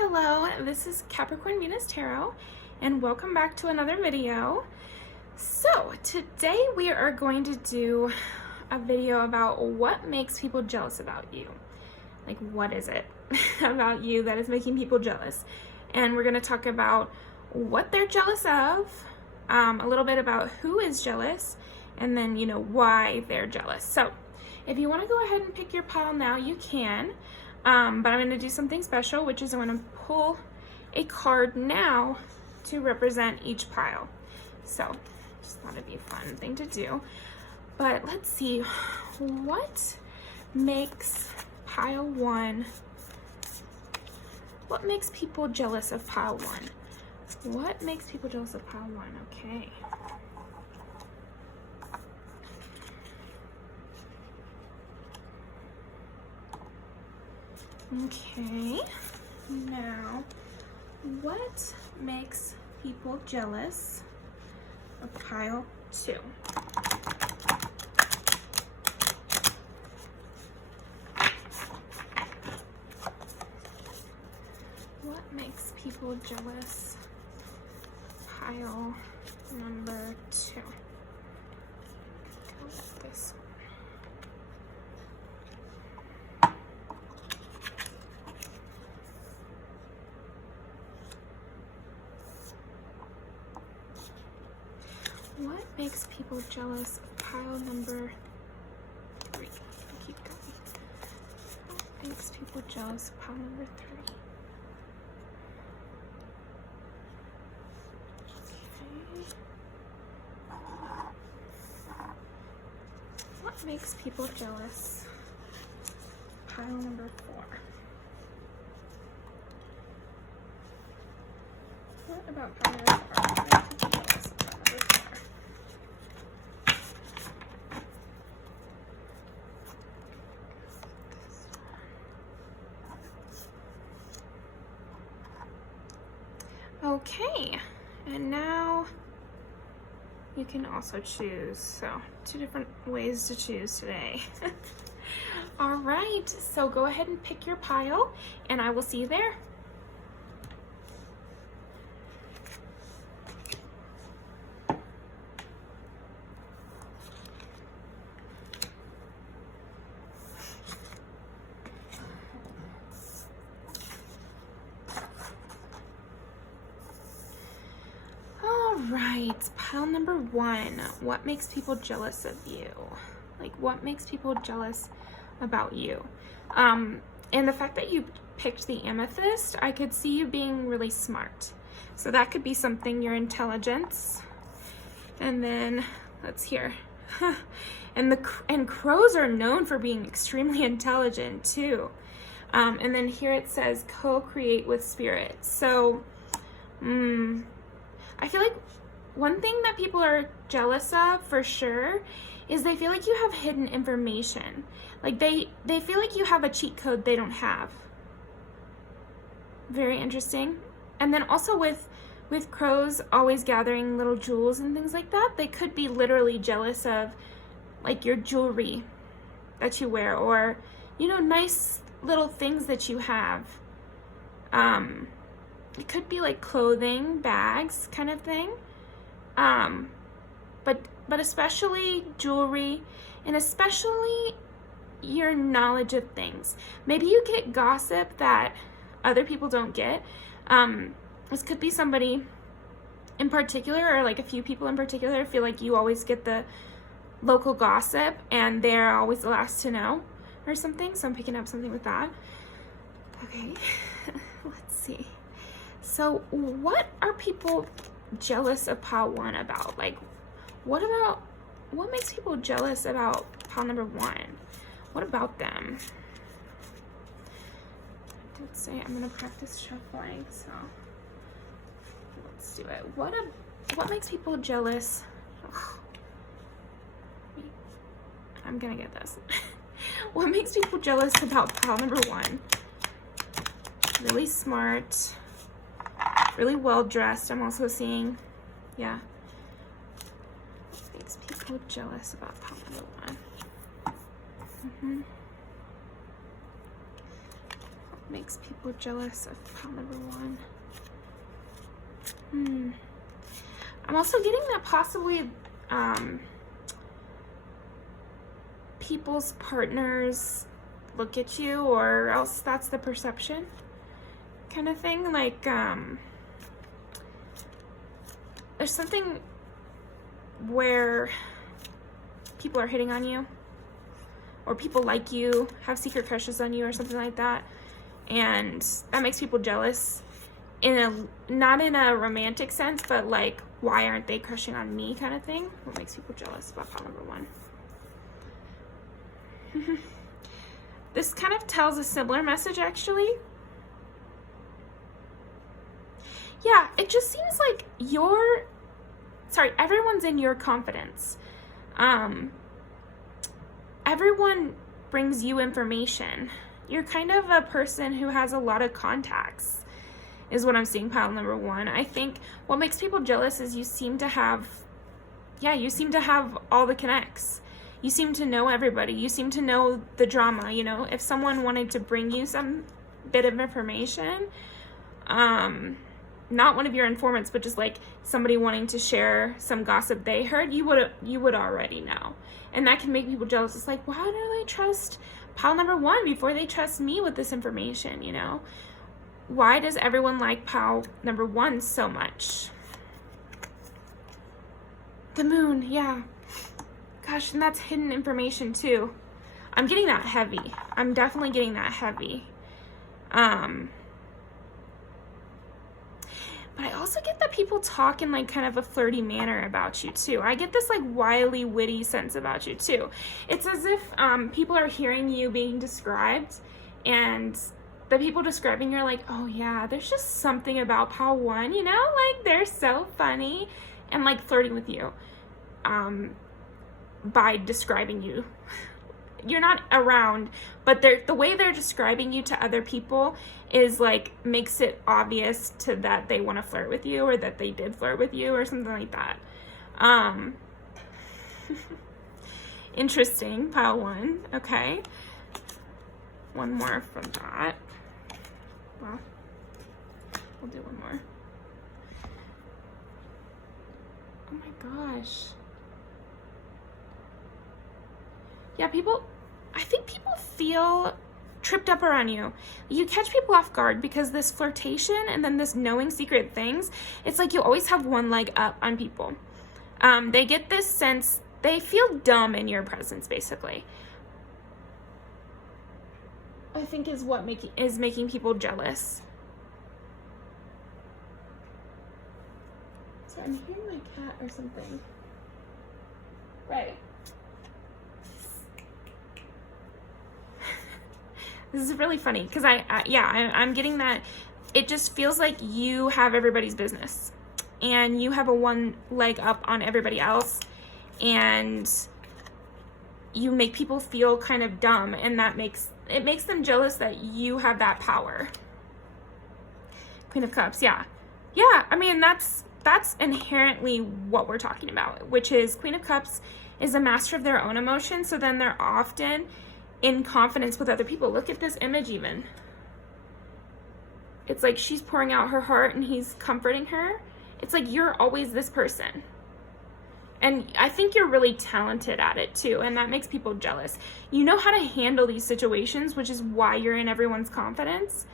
hello, this is Capricorn Venus Tarot, and welcome back to another video. So today we are going to do a video about what makes people jealous about you. Like, what is it about you that is making people jealous? And we're going to talk about what they're jealous of, a little bit about who is jealous, and then, why they're jealous. So if you want to go ahead and pick your pile now, you can. But I'm going to do something special, which is I'm going to pull a card now to represent each pile. So just thought it'd be a fun thing to do. But let's see, what makes pile one, what makes people jealous of pile one? What makes people jealous of pile one? Okay. Okay, now what makes people jealous of pile two? What makes people jealous? Pile number two. Go with this one. What makes people jealous of pile number three? Keep going. What makes people jealous of pile number three? Okay. What makes people jealous? Pile number four. What about pile number four? What makes people jealous of pile number four? Okay, and now you can also choose. So, two different ways to choose today. All right, so go ahead and pick your pile, and I will see you there. Right, pile number one. What makes people jealous of you? Like, what makes people jealous about you? And the fact that you picked the amethyst, I could see you being really smart. So that could be something, your intelligence. And then, let's hear. And crows are known for being extremely intelligent too. And then here it says co-create with spirit. So, I feel like one thing that people are jealous of for sure is they feel like you have hidden information. Like they feel like you have a cheat code they don't have. Very interesting. And then also with crows always gathering little jewels and things like that, they could be literally jealous of like your jewelry that you wear, or nice little things that you have. It could be like clothing, bags kind of thing. But especially jewelry, and especially your knowledge of things. Maybe you get gossip that other people don't get. This could be somebody in particular, or like a few people in particular feel like you always get the local gossip and they're always the last to know or something. So I'm picking up something with that. Okay, let's see. So what are people jealous of pile one about? Like, what makes people jealous about pile number one? What about them? I did say I'm gonna practice shuffling, so let's do it. What makes people jealous? Ugh. I'm gonna get this. What makes people jealous about pile number one? Really smart. Really well dressed, I'm also seeing. Yeah. What makes people jealous about pile number one? makes people jealous of pile number one? I'm also getting that possibly people's partners look at you, or else that's the perception kind of thing. Like, there's something where people are hitting on you, or people like you, have secret crushes on you, or something like that, and that makes people jealous not in a romantic sense, but like, why aren't they crushing on me kind of thing. What makes people jealous about pile number one? This kind of tells a similar message, actually. Yeah, it just seems like everyone's in your confidence. Everyone brings you information. You're kind of a person who has a lot of contacts, is what I'm seeing, pile number one. I think what makes people jealous is you seem to have all the connects. You seem to know everybody. You seem to know the drama, you know? If someone wanted to bring you some bit of information, not one of your informants, but just like somebody wanting to share some gossip they heard, you would already know. And that can make people jealous. It's like, why do they trust pile number one before they trust me with this information, you know? Why does everyone like pile number one so much? The moon, yeah. Gosh, and that's hidden information too. I'm getting that heavy. I'm definitely getting that heavy. But I also get that people talk in like kind of a flirty manner about you too. I get this like wily, witty sense about you too. It's as if people are hearing you being described, and the people describing you're like, oh yeah, there's just something about pile one, you know? Like, they're so funny, and like flirting with you by describing you. You're not around, but the way they're describing you to other people is like, makes it obvious to that they want to flirt with you, or that they did flirt with you, or something like that. Interesting, pile one. Okay, one more from that. Well, we'll do one more. Oh my gosh. Yeah, I think people feel tripped up around you. You catch people off guard because this flirtation and then this knowing secret things, it's like you always have one leg up on people. They get this sense, they feel dumb in your presence, basically. I think is what is making people jealous. So I'm hearing my cat or something. Right. This is really funny because I'm getting that it just feels like you have everybody's business and you have a one leg up on everybody else, and you make people feel kind of dumb, and that makes them jealous that you have that power. Queen of Cups, yeah. I mean, that's inherently what we're talking about, which is Queen of Cups is a master of their own emotions, so then they're often in confidence with other people. Look at this image even. It's like she's pouring out her heart and he's comforting her. It's like you're always this person. And I think you're really talented at it too, and that makes people jealous. You know how to handle these situations, which is why you're in everyone's confidence.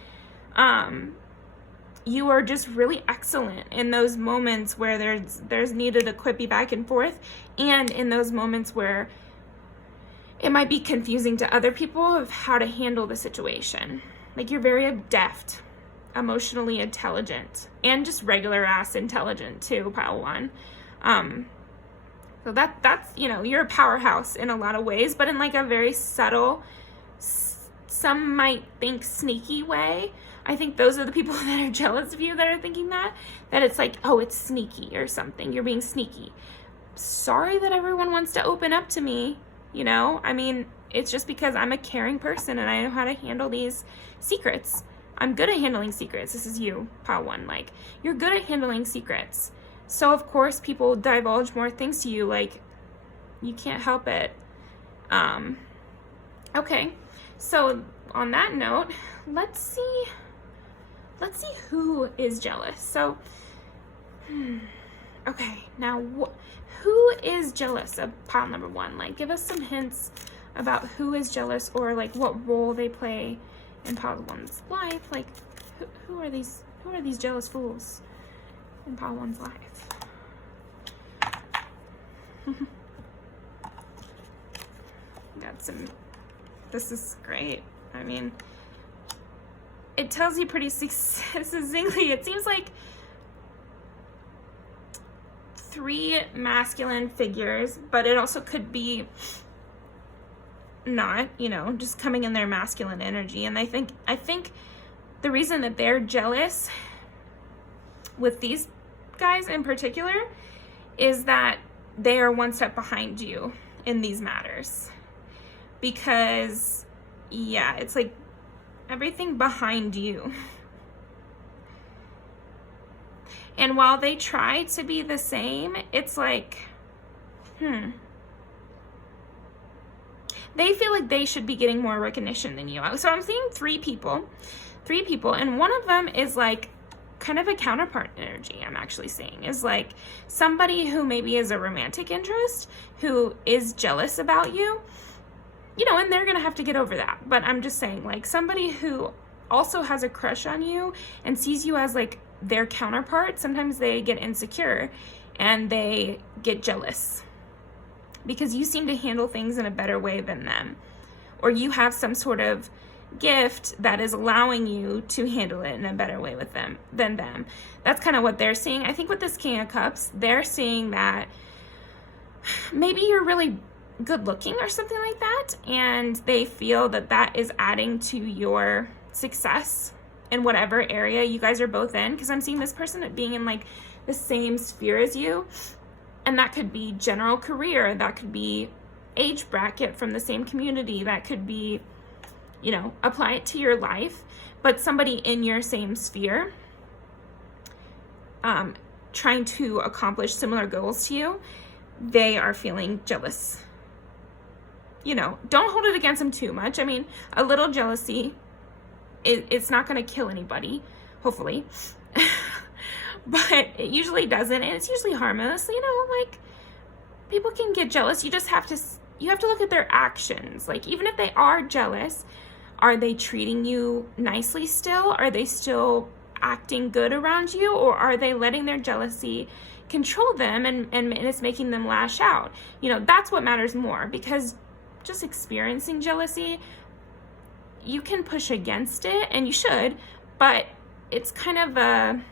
You are just really excellent in those moments where there's needed a quippy back and forth, and in those moments where it might be confusing to other people of how to handle the situation. Like, you're very adept, emotionally intelligent, and just regular ass intelligent too, pile one. So that's, you know, you're a powerhouse in a lot of ways, but in like a very subtle, some might think sneaky way. I think those are the people that are jealous of you that are thinking that it's like, oh, it's sneaky or something. You're being sneaky. Sorry that everyone wants to open up to me, you know? I mean, it's just because I'm a caring person and I know how to handle these secrets. I'm good at handling secrets. This is you, pile one. Like, you're good at handling secrets. So, of course, people divulge more things to you. Like, you can't help it. Okay. So, on that note, let's see who is jealous. So, okay, now who is jealous of pile number one? Like, give us some hints about who is jealous, or like what role they play in pile one's life. Like, who are these jealous fools in pile one's life? Got some. This is great. I mean, it tells you pretty succinctly. It seems like 3 masculine figures, but it also could be not, you know, just coming in their masculine energy. And I think the reason that they're jealous with these guys in particular is that they are one step behind you in these matters. Because, yeah, it's like everything behind you. And while they try to be the same, it's like, they feel like they should be getting more recognition than you. So I'm seeing 3 people, and one of them is like kind of a counterpart energy. I'm actually seeing is like somebody who maybe is a romantic interest who is jealous about you, you know, and they're gonna have to get over that. But I'm just saying, like, somebody who also has a crush on you and sees you as like their counterpart, sometimes they get insecure and they get jealous because you seem to handle things in a better way than them, or you have some sort of gift that is allowing you to handle it in a better way with them than them. That's kind of what they're seeing. I think with this King of Cups, they're seeing that maybe you're really good looking or something like that, and they feel that that is adding to your success in whatever area you guys are both in, because I'm seeing this person being in like the same sphere as you, and that could be general career, that could be age bracket from the same community, that could be, you know, apply it to your life, but somebody in your same sphere trying to accomplish similar goals to you, they are feeling jealous. You know, don't hold it against them too much. I mean, a little jealousy, it's not going to kill anybody, hopefully. But it usually doesn't, and it's usually harmless. You know, like, people can get jealous. You just have to look at their actions. Like, even if they are jealous, are they treating you nicely still? Are they still acting good around you? Or are they letting their jealousy control them and it's making them lash out? You know, that's what matters more, because just experiencing jealousy, you can push against it, and you should, but it's kind of a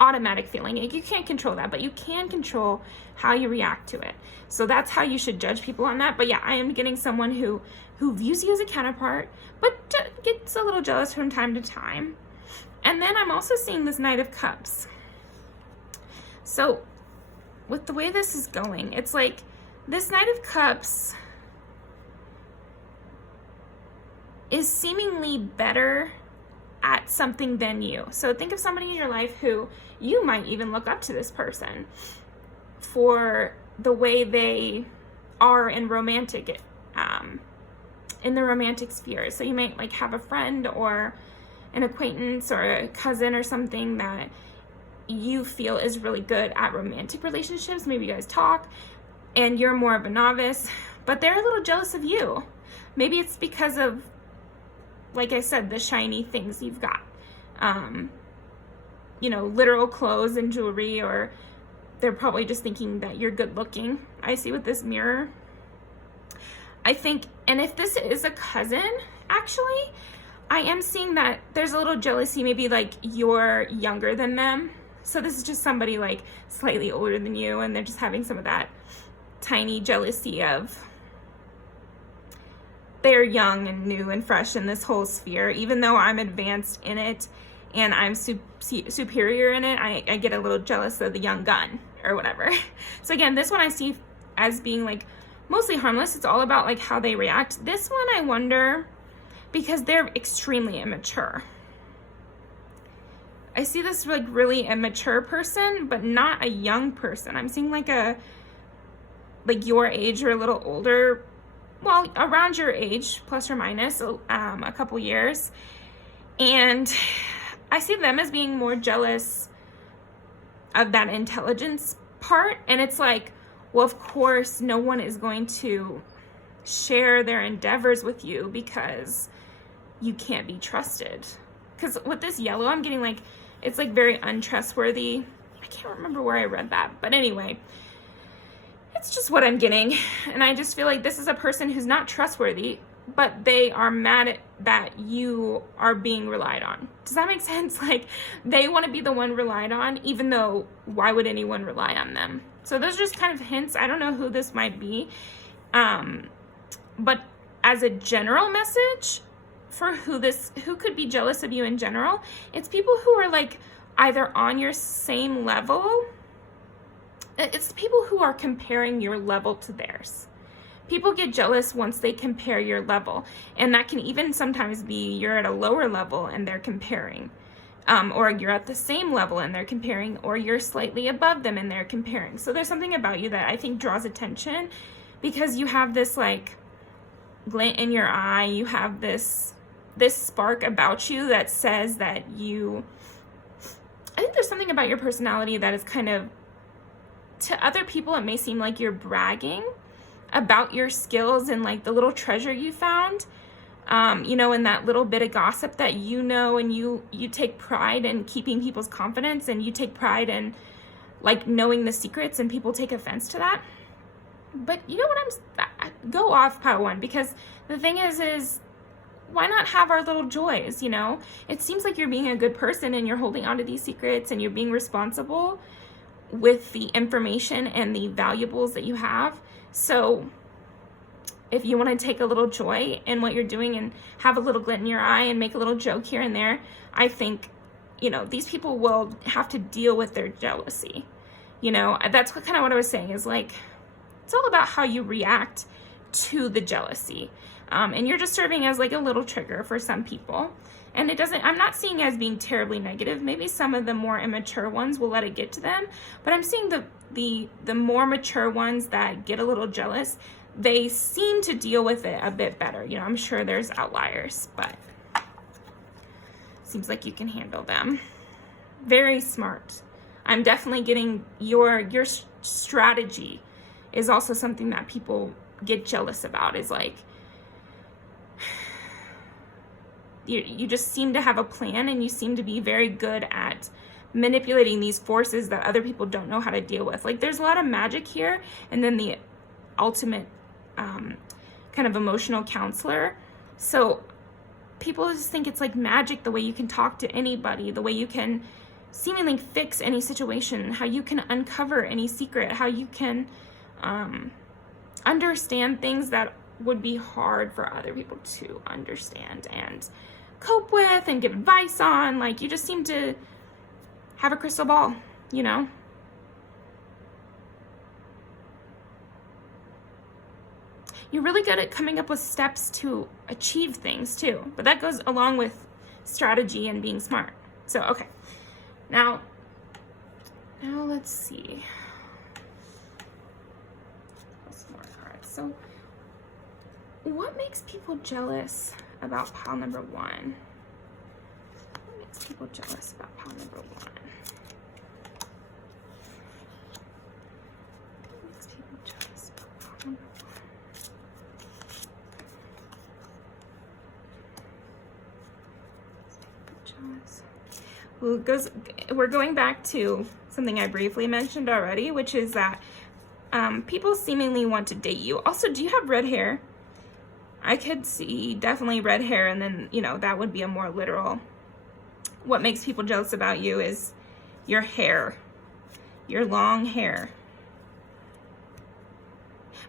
automatic feeling. You can't control that, but you can control how you react to it. So that's how you should judge people on that. But yeah, I am getting someone who views you as a counterpart, but gets a little jealous from time to time. And then I'm also seeing this Knight of Cups. So with the way this is going, it's like this Knight of Cups is seemingly better at something than you. So think of somebody in your life who you might even look up to this person for the way they are in romantic, in the romantic sphere. So you might like have a friend or an acquaintance or a cousin or something that you feel is really good at romantic relationships. Maybe you guys talk and you're more of a novice, but they're a little jealous of you. Maybe it's because of, like I said, the shiny things you've got. You know, literal clothes and jewelry, or they're probably just thinking that you're good looking. I see with this mirror. I think, and if this is a cousin, actually, I am seeing that there's a little jealousy, maybe like you're younger than them. So this is just somebody like slightly older than you, and they're just having some of that tiny jealousy of they're young and new and fresh in this whole sphere. Even though I'm advanced in it and I'm superior in it, I get a little jealous of the young gun or whatever. So again, this one I see as being like mostly harmless. It's all about like how they react. This one I wonder, because they're extremely immature. I see this like really immature person, but not a young person. I'm seeing like your age or a little older well, around your age, plus or minus a couple years. And I see them as being more jealous of that intelligence part. And it's like, well, of course, no one is going to share their endeavors with you because you can't be trusted. Because with this yellow, I'm getting like, it's like very untrustworthy. I can't remember where I read that, but anyway, it's just what I'm getting. And I just feel like this is a person who's not trustworthy, but they are mad that you are being relied on. Does that make sense? Like, they want to be the one relied on, even though why would anyone rely on them? So those are just kind of hints. I don't know who this might be. But as a general message for who could be jealous of you in general, it's people who are like either on your same level. It's people who are comparing your level to theirs. People get jealous once they compare your level. And that can even sometimes be you're at a lower level and they're comparing. Or you're at the same level and they're comparing, or you're slightly above them and they're comparing. So there's something about you that I think draws attention because you have this like glint in your eye. You have this spark about you that says that I think there's something about your personality that is kind of, to other people, it may seem like you're bragging about your skills and like the little treasure you found, in that little bit of gossip that and you take pride in keeping people's confidence, and you take pride in like knowing the secrets, and people take offense to that. But you know what, go off pile one, because the thing is why not have our little joys, It seems like you're being a good person and you're holding on to these secrets and you're being responsible with the information and the valuables that you have. So if you want to take a little joy in what you're doing and have a little glint in your eye and make a little joke here and there, I think, these people will have to deal with their jealousy. That's kind of what I was saying, is like, it's all about how you react to the jealousy. And you're just serving as like a little trigger for some people. And I'm not seeing it as being terribly negative. Maybe some of the more immature ones will let it get to them, but I'm seeing the more mature ones that get a little jealous, they seem to deal with it a bit better. I'm sure there's outliers, but seems like you can handle them. Very smart. I'm definitely getting your strategy is also something that people get jealous about, is like, you just seem to have a plan, and you seem to be very good at manipulating these forces that other people don't know how to deal with. Like, there's a lot of magic here, and then the ultimate kind of emotional counselor. So people just think it's like magic, the way you can talk to anybody, the way you can seemingly fix any situation, how you can uncover any secret, how you can understand things that would be hard for other people to understand and cope with and give advice on. Like, you just seem to have a crystal ball, You're really good at coming up with steps to achieve things too, but that goes along with strategy and being smart. So, okay. Now let's see. Some more cards. So, what makes people jealous about pile number one? What makes people jealous about pile number one? What makes people jealous about pile number one? We're going back to something I briefly mentioned already, which is that people seemingly want to date you. Also, do you have red hair? I could see definitely red hair, and then, that would be a more literal. What makes people jealous about you is your hair, your long hair.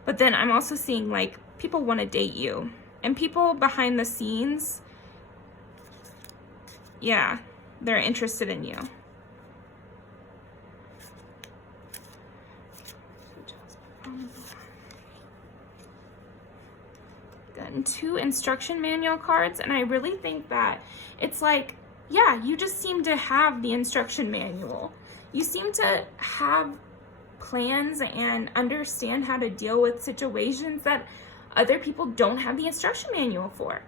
But then I'm also seeing like people want to date you, and people behind the scenes, yeah, they're interested in you. Gotten 2 instruction manual cards, and I really think that it's like, yeah, you just seem to have the instruction manual. You seem to have plans and understand how to deal with situations that other people don't have the instruction manual for.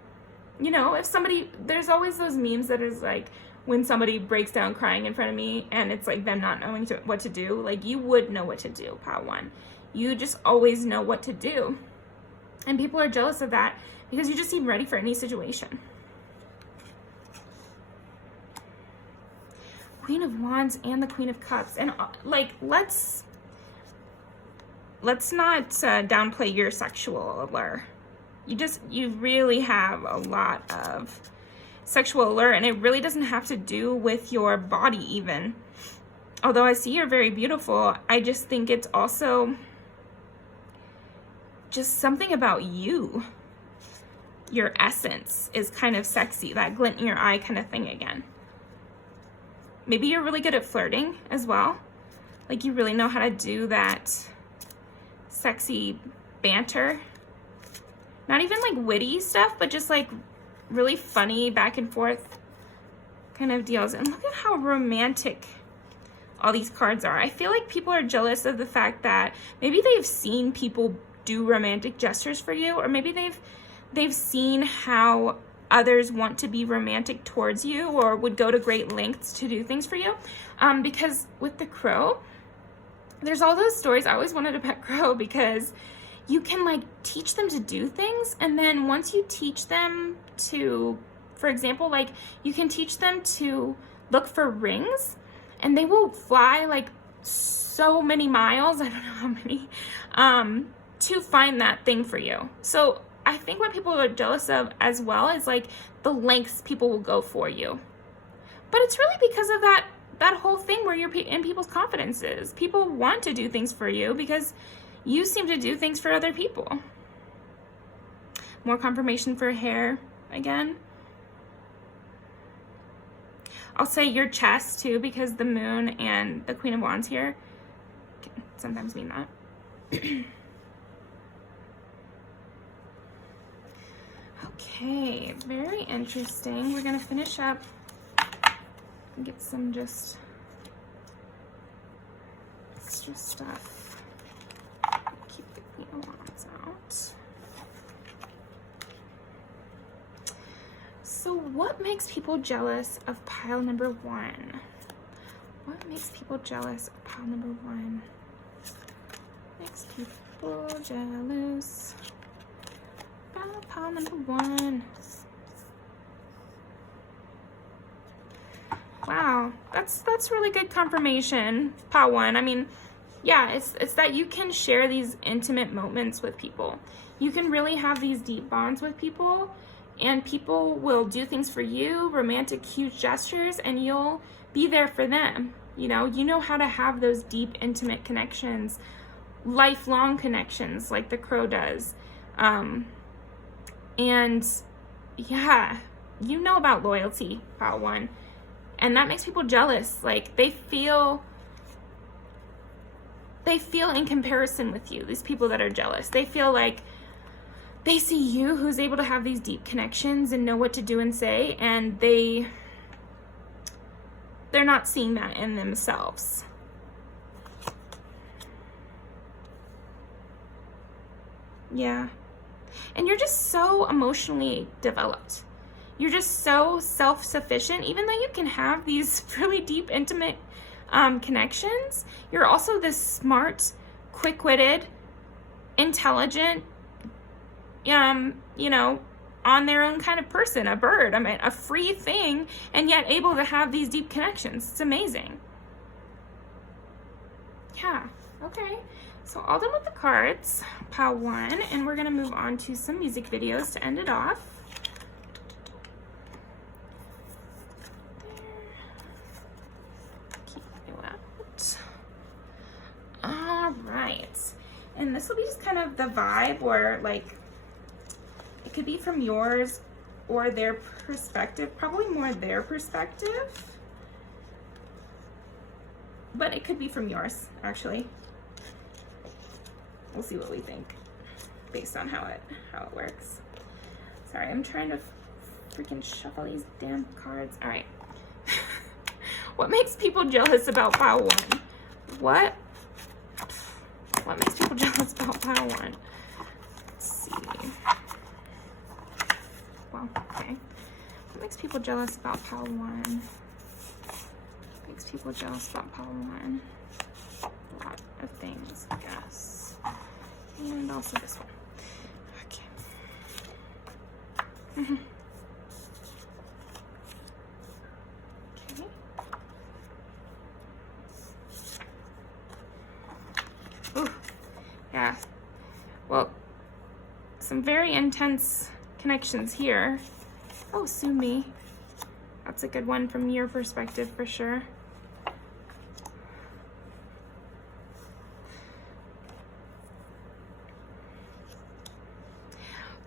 You know, if somebody, there's always those memes that is like, when somebody breaks down crying in front of me and it's like them not knowing what to do, like you would know what to do, pile one. You just always know what to do. And people are jealous of that because you just seem ready for any situation. Queen of Wands and the Queen of Cups. And like, let's not downplay your sexual allure. You really have a lot of sexual allure, and it really doesn't have to do with your body even. Although I see you're very beautiful, I just think it's also just something about you. Your essence is kind of sexy, that glint in your eye kind of thing again. Maybe you're really good at flirting as well. Like you really know how to do that sexy banter. Not even like witty stuff, but just like really funny back and forth kind of deals. And look at how romantic all these cards are. I feel like people are jealous of the fact that maybe they've seen people do romantic gestures for you, or maybe they've seen how others want to be romantic towards you or would go to great lengths to do things for you. Because with the crow, there's all those stories. I always wanted a pet crow because you can like teach them to do things, and then once you teach them to, for example, like you can teach them to look for rings, and they will fly like so many miles, I don't know how many, to find that thing for you. So I think what people are jealous of as well is like the lengths people will go for you. But it's really because of that whole thing where you're in people's confidences. People want to do things for you because you seem to do things for other people. More confirmation for hair again. I'll say your chest too, because the moon and the Queen of Wands here can sometimes mean that. Okay, very interesting. We're gonna finish up and get some just extra stuff. Keep the Queen of Wands out. So what makes people jealous of pile number one? What makes people jealous of pile number one? Makes people jealous about pile number one. Wow, that's really good confirmation, pile one. I mean, yeah, it's that you can share these intimate moments with people. You can really have these deep bonds with people, and people will do things for you, romantic, huge gestures, and you'll be there for them. You know how to have those deep, intimate connections, lifelong connections like the crow does. And yeah, you know about loyalty, pile one. And that makes people jealous. Like they feel in comparison with you, these people that are jealous. They feel like they see you who's able to have these deep connections and know what to do and say, and they're not seeing that in themselves. Yeah. And you're just so emotionally developed. You're just so self-sufficient. Even though you can have these really deep, intimate connections, you're also this smart, quick-witted, intelligent, on their own kind of person, a bird, a free thing, and yet able to have these deep connections. It's amazing. Yeah, okay. So all done with the cards, pile one, and we're gonna move on to some music videos to end it off. Keep you out. All right, and this will be just kind of the vibe where like, it could be from yours or their perspective, probably more their perspective, but it could be from yours actually. We'll see what we think based on how it works. Sorry, I'm trying to freaking shuffle these damn cards. All right. What makes people jealous about pile one? What makes people jealous about pile one? Let's see. Well, okay. What makes people jealous about pile 1? Makes people jealous about pile 1. A lot of things, I guess. And also this one. Okay. Ooh, yeah. Well, some very intense connections here. Oh, sue me. That's a good one from your perspective for sure.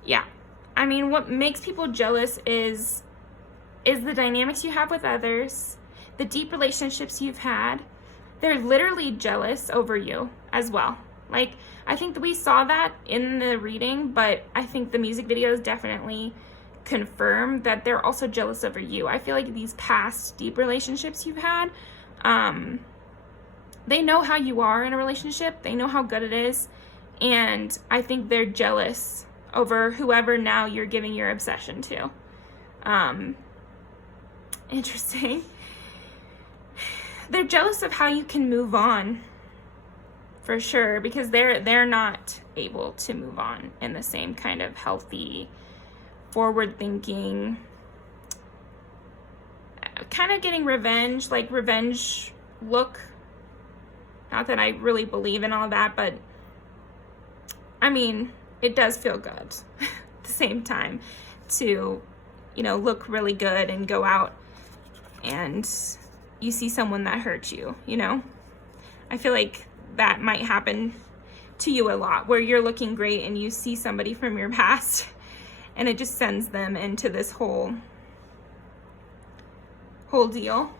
Yeah. I mean, what makes people jealous is the dynamics you have with others, the deep relationships you've had. They're literally jealous over you as well. Like, I think that we saw that in the reading, but I think the music videos definitely confirm that they're also jealous over you. I feel like these past deep relationships you've had, they know how you are in a relationship. They know how good it is. And I think they're jealous over whoever now you're giving your obsession to. Interesting. They're jealous of how you can move on, for sure, because they're not able to move on in the same kind of healthy, forward-thinking, kind of getting revenge, like revenge look. Not that I really believe in all that, but I mean, it does feel good at the same time to, you know, look really good and go out and you see someone that hurt you, you know? I feel like that might happen to you a lot, where you're looking great and you see somebody from your past and it just sends them into this whole deal.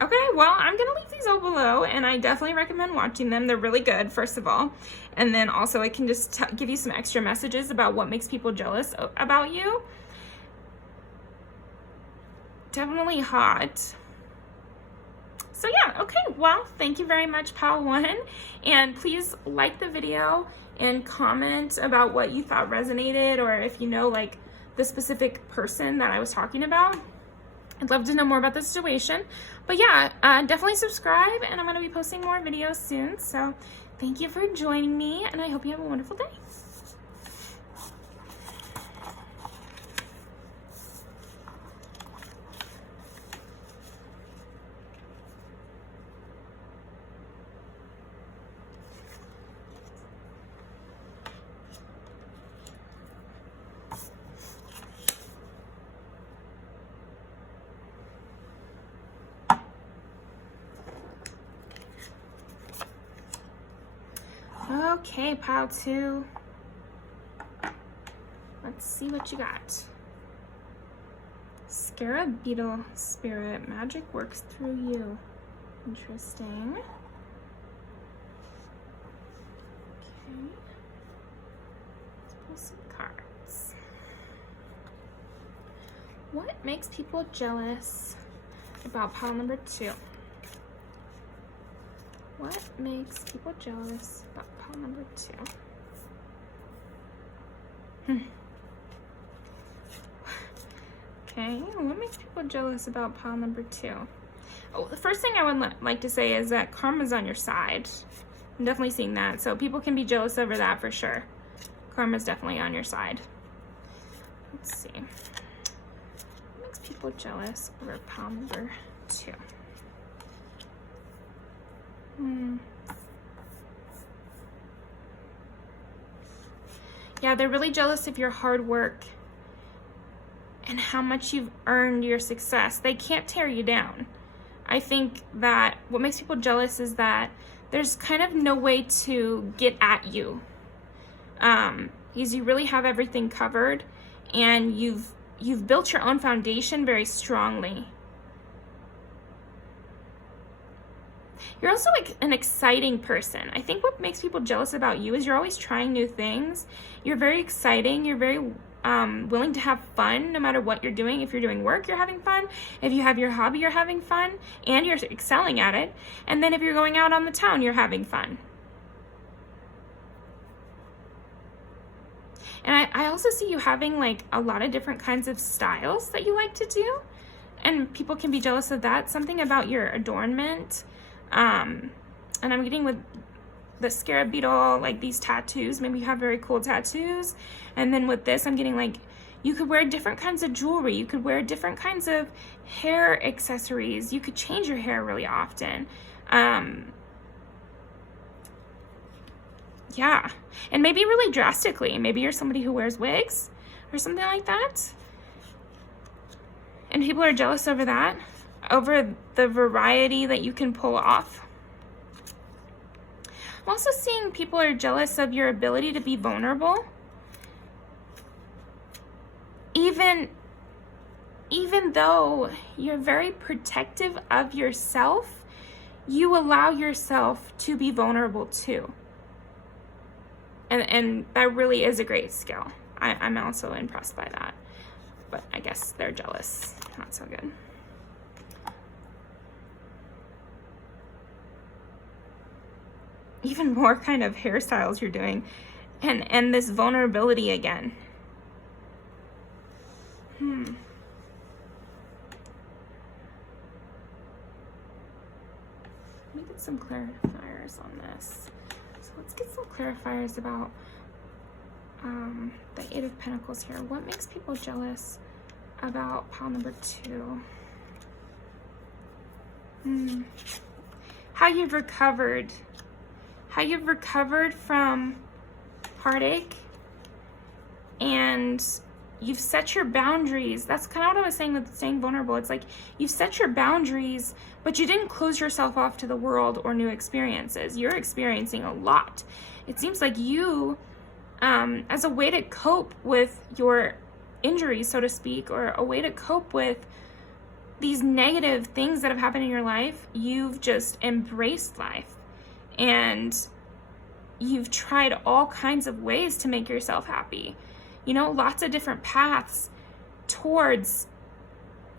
Okay, well, I'm gonna leave these all below, and I definitely recommend watching them. They're really good, first of all. And then also I can just give you some extra messages about what makes people jealous about you. Definitely hot. So yeah, okay, well, thank you very much, Pile 1. And please like the video and comment about what you thought resonated, or if you know, like, the specific person that I was talking about. I'd love to know more about the situation. But yeah, definitely subscribe, and I'm going to be posting more videos soon. So thank you for joining me, and I hope you have a wonderful day. Okay, Pile 2. Let's see what you got. Scarab Beetle Spirit. Magic works through you. Interesting. Okay. Let's pull some cards. What makes people jealous about pile number 2? What makes people jealous about pile number 2? Okay, what makes people jealous about pile number 2? Oh, the first thing I would like to say is that karma's on your side. I'm definitely seeing that. So people can be jealous over that for sure. Karma's definitely on your side. Let's see. What makes people jealous over pile number 2? Yeah, they're really jealous of your hard work and how much you've earned your success. They can't tear you down. I think that what makes people jealous is that there's kind of no way to get at you. Because you really have everything covered, and you've built your own foundation very strongly. You're also like an exciting person. I think what makes people jealous about you is you're always trying new things. You're very exciting. You're very willing to have fun no matter what you're doing. If you're doing work, you're having fun. If you have your hobby, you're having fun and you're excelling at it. And then if you're going out on the town, you're having fun. And I also see you having like a lot of different kinds of styles that you like to do. And people can be jealous of that. Something about your adornment. And I'm getting with the scarab beetle, like these tattoos. Maybe you have very cool tattoos. And then with this, I'm getting like, you could wear different kinds of jewelry. You could wear different kinds of hair accessories. You could change your hair really often. Yeah. And maybe really drastically. Maybe you're somebody who wears wigs or something like that. And people are jealous over that, over the variety that you can pull off. I'm also seeing people are jealous of your ability to be vulnerable. Even though you're very protective of yourself, you allow yourself to be vulnerable too. And that really is a great skill. I'm also impressed by that. But I guess they're jealous. Not so good. Even more kind of hairstyles you're doing. And this vulnerability again. Let me get some clarifiers on this. So let's get some clarifiers about the Eight of Pentacles here. What makes people jealous about pile number 2? How you've recovered. How you've recovered from heartache, and you've set your boundaries. That's kind of what I was saying with staying vulnerable. It's like you've set your boundaries, but you didn't close yourself off to the world or new experiences. You're experiencing a lot. It seems like you, as a way to cope with your injuries, so to speak, or a way to cope with these negative things that have happened in your life, you've just embraced life. And you've tried all kinds of ways to make yourself happy. You know, lots of different paths towards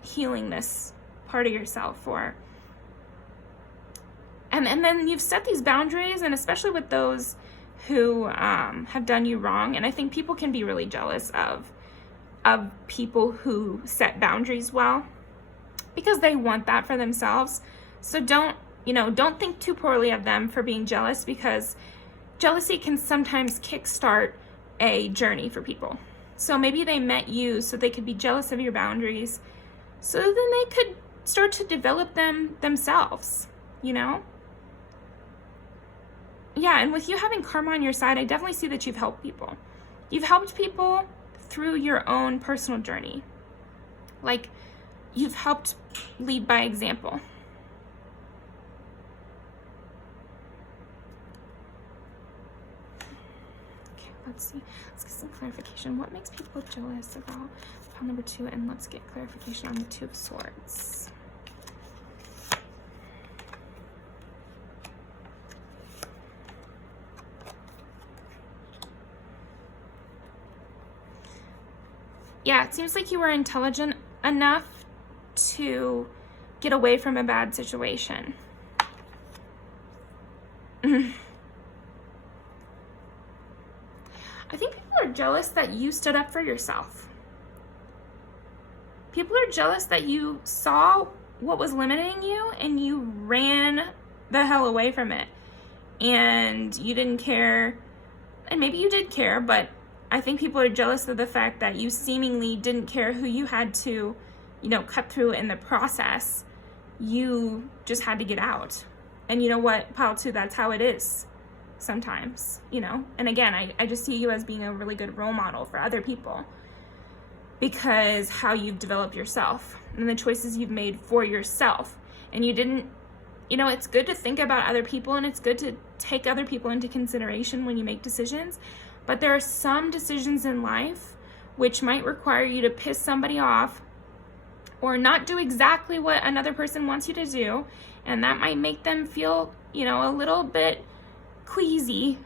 healing this part of yourself. And then you've set these boundaries, and especially with those who have done you wrong. And I think people can be really jealous of people who set boundaries well, because they want that for themselves. So don't think too poorly of them for being jealous, because jealousy can sometimes kickstart a journey for people. So maybe they met you so they could be jealous of your boundaries, so then they could start to develop them themselves, you know? Yeah, and with you having karma on your side, I definitely see that you've helped people. You've helped people through your own personal journey. Like, you've helped lead by example. Okay, let's see. Let's get some clarification. What makes people jealous about pile number 2? And let's get clarification on the 2 of Swords. Yeah, it seems like you were intelligent enough to get away from a bad situation. I think people are jealous that you stood up for yourself. People are jealous that you saw what was limiting you and you ran the hell away from it. And you didn't care. And maybe you did care, but I think people are jealous of the fact that you seemingly didn't care who you had to, cut through in the process. You just had to get out. And you know what, pile 2, that's how it is sometimes, And again, I just see you as being a really good role model for other people, because how you've developed yourself and the choices you've made for yourself. And you didn't, it's good to think about other people, and it's good to take other people into consideration when you make decisions. But there are some decisions in life which might require you to piss somebody off or not do exactly what another person wants you to do. And that might make them feel, a little bit queasy.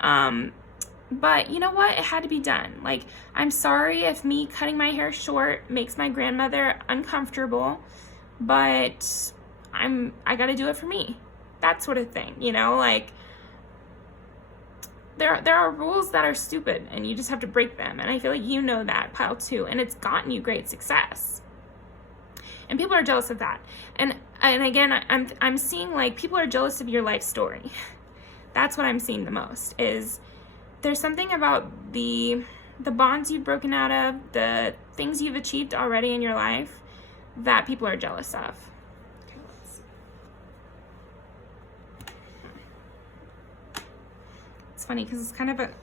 But you know what? It had to be done. Like, I'm sorry if me cutting my hair short makes my grandmother uncomfortable, but I got to do it for me. That sort of thing, there are rules that are stupid and you just have to break them. And I feel like you know that, pile 2, and it's gotten you great success. And people are jealous of that. And again, I'm seeing like people are jealous of your life story. That's what I'm seeing the most, is there's something about the bonds you've broken out of, the things you've achieved already in your life that people are jealous of. Okay, let's see. It's funny because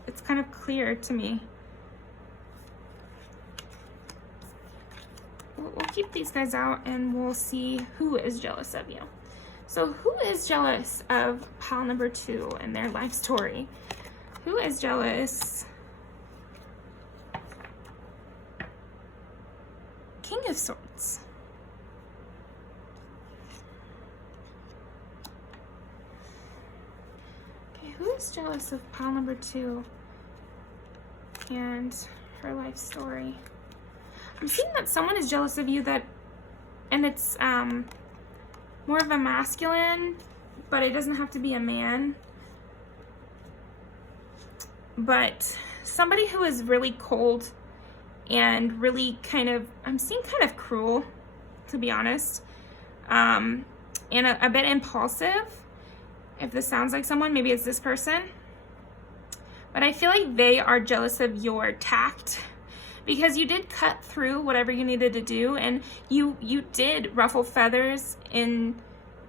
it's kind of clear to me. We'll keep these guys out and we'll see who is jealous of you. So who is jealous of pile number 2 and their life story? Who is jealous? King of Swords. Okay, who is jealous of pile number 2 and her life story? I'm seeing that someone is jealous of you and it's more of a masculine, but it doesn't have to be a man. But somebody who is really cold and really I'm seeing kind of cruel, to be honest, and a bit impulsive. If this sounds like someone, maybe it's this person. But I feel like they are jealous of your tact, because you did cut through whatever you needed to do, and you did ruffle feathers in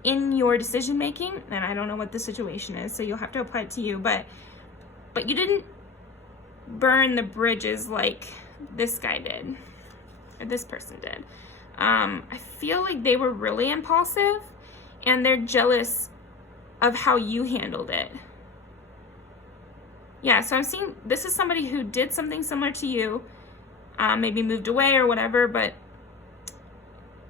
your decision making. And I don't know what the situation is, so you'll have to apply it to you, but you didn't burn the bridges like this guy did, or this person did. I feel like they were really impulsive and they're jealous of how you handled it. Yeah, so I'm seeing this is somebody who did something similar to you, maybe moved away or whatever, but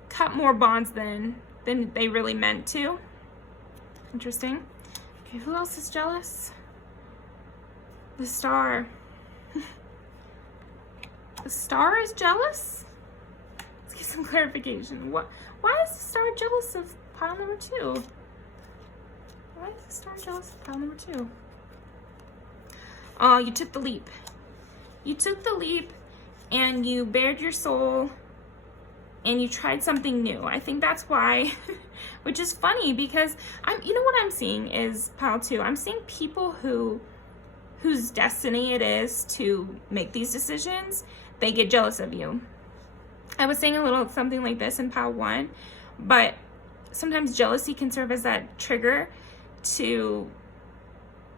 cut more bonds than they really meant to. Interesting. Okay, who else is jealous? The Star. The Star is jealous? Let's get some clarification. Why is the Star jealous of pile number 2? Why is the Star jealous of pile number 2? Oh, you took the leap. You took the leap and you bared your soul and you tried something new. I think that's why, which is funny because you know what I'm seeing is pile 2. I'm seeing people whose destiny it is to make these decisions, they get jealous of you. I was saying a little something like this in pile 1, but sometimes jealousy can serve as that trigger to,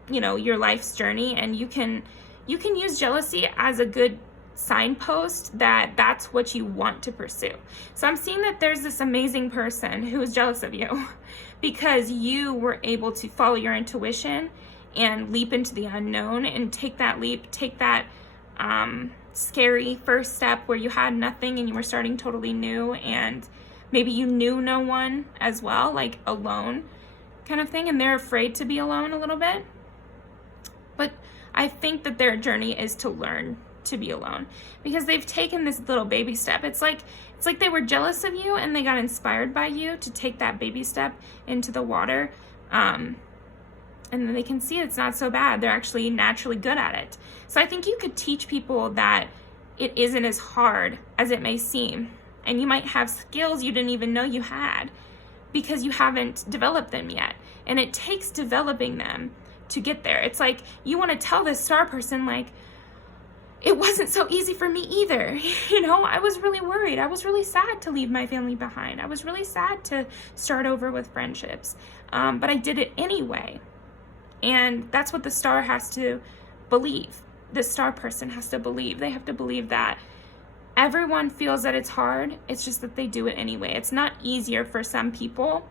your life's journey, and you can use jealousy as a good signpost that that's what you want to pursue. So I'm seeing that there's this amazing person who is jealous of you because you were able to follow your intuition and leap into the unknown and take that leap, take that scary first step where you had nothing and you were starting totally new, and maybe you knew no one as well, like alone kind of thing, and they're afraid to be alone a little bit. But I think that their journey is to learn to be alone because they've taken this little baby step. It's like they were jealous of you and they got inspired by you to take that baby step into the water. And then they can see it's not so bad. They're actually naturally good at it. So I think you could teach people that it isn't as hard as it may seem. And you might have skills you didn't even know you had because you haven't developed them yet. And it takes developing them to get there. It's like you want to tell this Star person, like, it wasn't so easy for me either. I was really worried. I was really sad to leave my family behind. I was really sad to start over with friendships. But I did it anyway. And that's what the Star has to believe. The Star person has to believe. They have to believe that everyone feels that it's hard. It's just that they do it anyway. It's not easier for some people,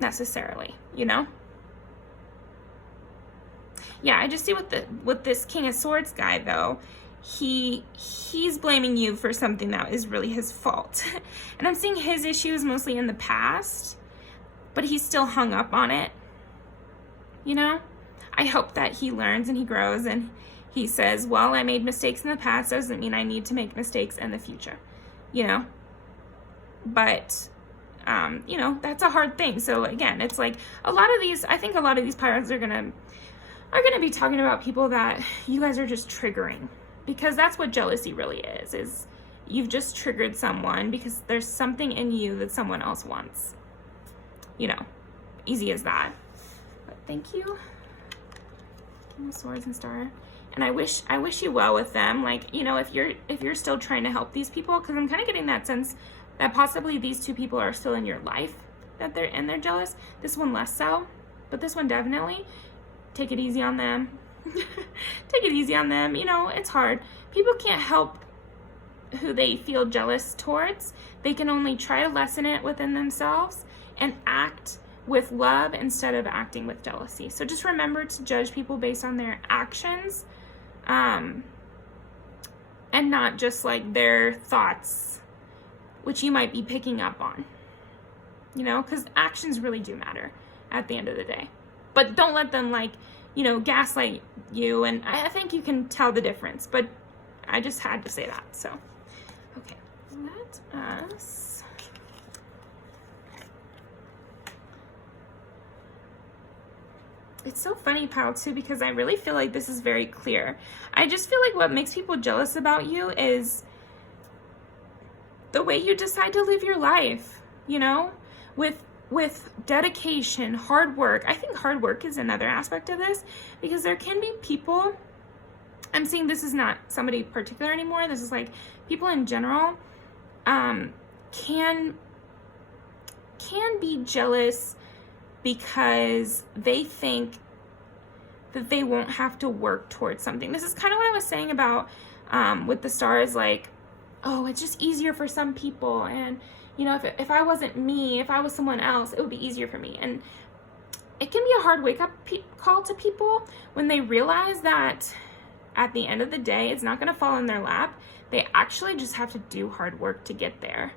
necessarily, Yeah, I just see with this King of Swords guy though, he's blaming you for something that is really his fault. And I'm seeing his issues mostly in the past, but he's still hung up on it. I hope that he learns and he grows and he says, well, I made mistakes in the past, doesn't mean I need to make mistakes in the future, But you know, that's a hard thing. So again, it's like I think a lot of these pyros are gonna be talking about people that you guys are just triggering, because that's what jealousy really is you've just triggered someone because there's something in you that someone else wants. You know, easy as that. But thank you. Swords and Star. And I wish you well with them. Like, you know, if you're still trying to help these people, because I'm kind of getting that sense that possibly these two people are still in your life, that they're jealous. This one less so, but this one definitely. Take it easy on them. Take it easy on them. You know, it's hard. People can't help who they feel jealous towards. They can only try to lessen it within themselves and act with love instead of acting with jealousy. So just remember to judge people based on their actions, and not just like their thoughts, which you might be picking up on, you know, because actions really do matter at the end of the day. But don't let them, like, you know, gaslight you. And I think you can tell the difference, but I just had to say that. So, okay, let us it's so funny, pal, too, because I really feel like this is very clear. I just feel like what makes people jealous about you is the way you decide to live your life, you know, with dedication, hard work. I think hard work is another aspect of this, because there can be people, I'm saying this is not somebody particular anymore, this is like people in general, can be jealous because they think that they won't have to work towards something. This is kind of what I was saying about with the stars, like, oh, it's just easier for some people, and you know, if I wasn't me, if I was someone else, it would be easier for me. And it can be a hard wake-up call to people when they realize that at the end of the day, it's not going to fall in their lap. They actually just have to do hard work to get there.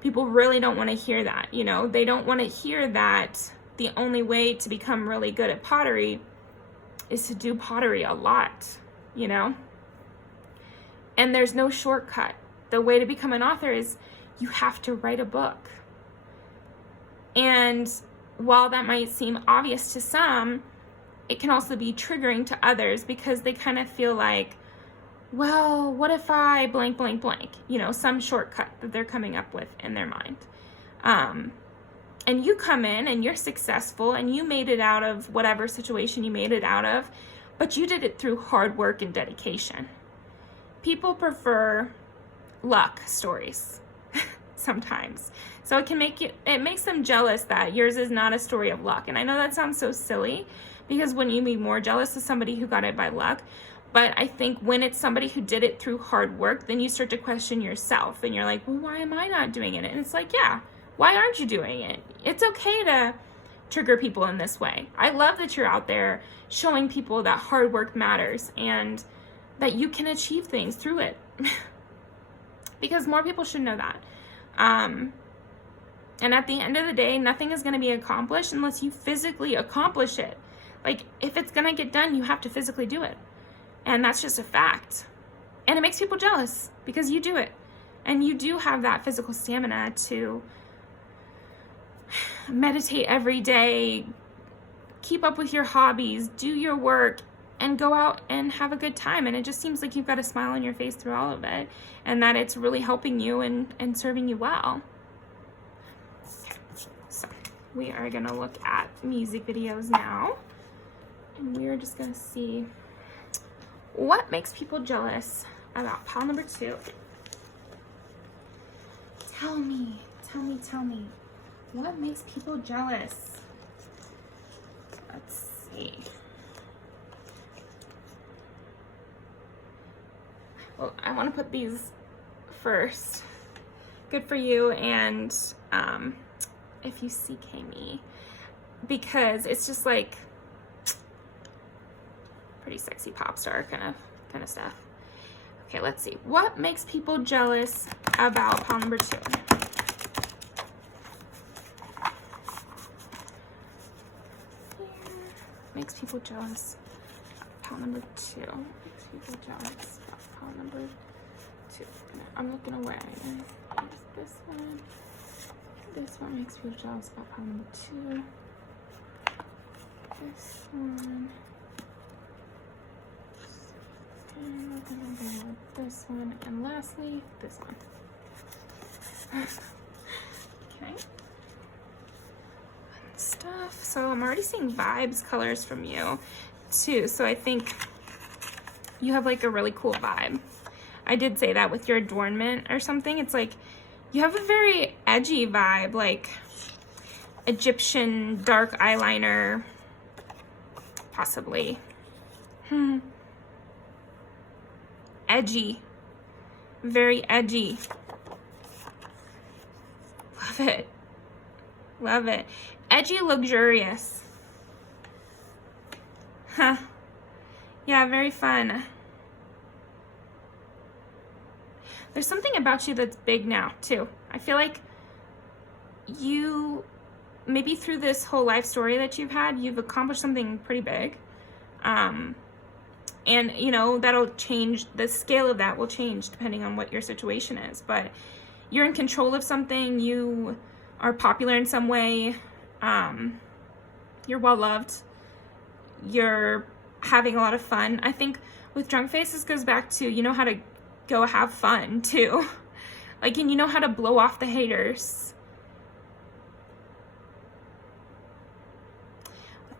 People really don't want to hear that, you know? They don't want to hear that the only way to become really good at pottery is to do pottery a lot, you know? And there's no shortcut. The way to become an author is you have to write a book. And while that might seem obvious to some, it can also be triggering to others, because they kind of feel like, well, what if I blank, blank, blank? You know, some shortcut that they're coming up with in their mind. And you come in and you're successful and you made it out of whatever situation you made it out of, but you did it through hard work and dedication. People prefer luck stories sometimes. So it makes them jealous that yours is not a story of luck. And I know that sounds so silly, because when you be more jealous of somebody who got it by luck, but I think when it's somebody who did it through hard work, then you start to question yourself and you're like, well, why am I not doing it? And it's like, yeah, why aren't you doing it? It's okay to trigger people in this way. I love that you're out there showing people that hard work matters and that you can achieve things through it. Because more people should know that. And at the end of the day, nothing is going to be accomplished unless you physically accomplish it. Like, if it's going to get done, you have to physically do it. And that's just a fact. And it makes people jealous because you do it. And you do have that physical stamina to meditate every day, keep up with your hobbies, do your work, and go out and have a good time. And it just seems like you've got a smile on your face through all of it, and that it's really helping you and serving you well. So we are going to look at music videos now, and we are just going to see what makes people jealous about pile number 2. Tell me. What makes people jealous? Let's see. Well, I want to put these first. Good for you, and if you CK me, because it's just like pretty sexy pop star kind of stuff. Okay, let's see. What makes people jealous about pile number 2? Makes people jealous about pile number 2. Makes people jealous about pile number 2. I'm looking away. There's this one. this one makes people jealous about pile number 2. This one. And we're gonna go with this one. And lastly, this one. Okay. Fun stuff. So I'm already seeing vibes colors from you too. So I think you have like a really cool vibe. I did say that with your adornment or something. It's like you have a very edgy vibe, like Egyptian dark eyeliner, possibly. Edgy. Very edgy. Love it. Love it. Edgy, luxurious. Huh. Yeah, very fun. There's something about you that's big now, too. I feel like you, maybe through this whole life story that you've had, you've accomplished something pretty big. And, you know, that'll change, the scale of that will change depending on what your situation is. But you're in control of something, you are popular in some way, you're well-loved, you're having a lot of fun. I think with Drunk Face, this goes back to, you know how to go have fun, too. Like, and you know how to blow off the haters.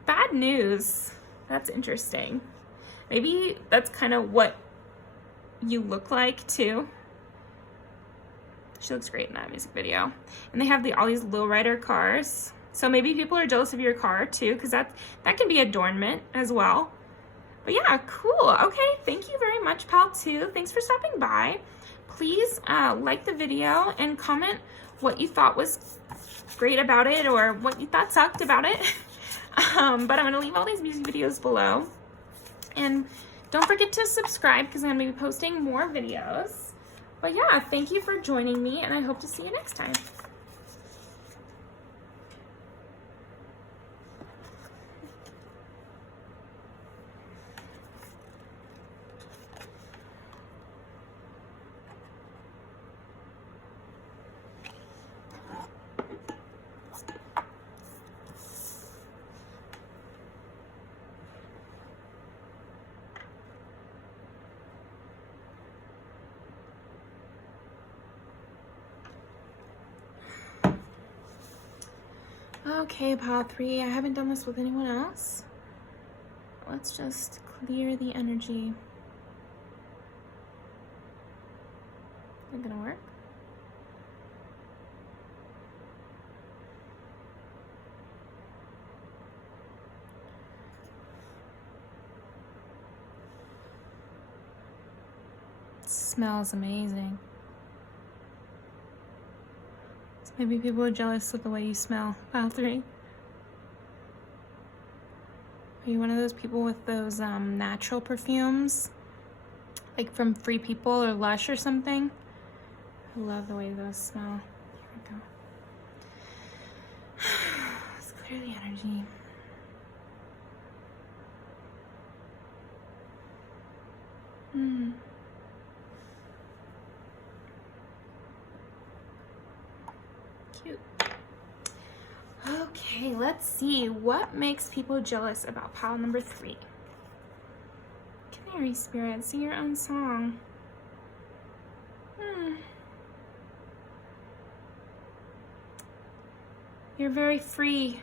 Bad news. That's interesting. Maybe that's kind of what you look like, too. She looks great in that music video. And they have all these lowrider cars. So maybe people are jealous of your car, too, because that can be adornment as well. But yeah, cool. Okay, thank you very much, pal, too. Thanks for stopping by. Please like the video and comment what you thought was great about it or what you thought sucked about it. But I'm going to leave all these music videos below. And don't forget to subscribe because I'm going to be posting more videos. But yeah, thank you for joining me, and I hope to see you next time. Okay, pile 3, I haven't done this with anyone else. Let's just clear the energy. Is it gonna work? It smells amazing. Maybe people are jealous of the way you smell. Pile 3. Are you one of those people with those natural perfumes? Like from Free People or Lush or something? I love the way those smell. Here we go. Let's clear the energy. Cute. Okay, let's see what makes people jealous about pile number 3. Canary spirit, sing your own song. You're very free.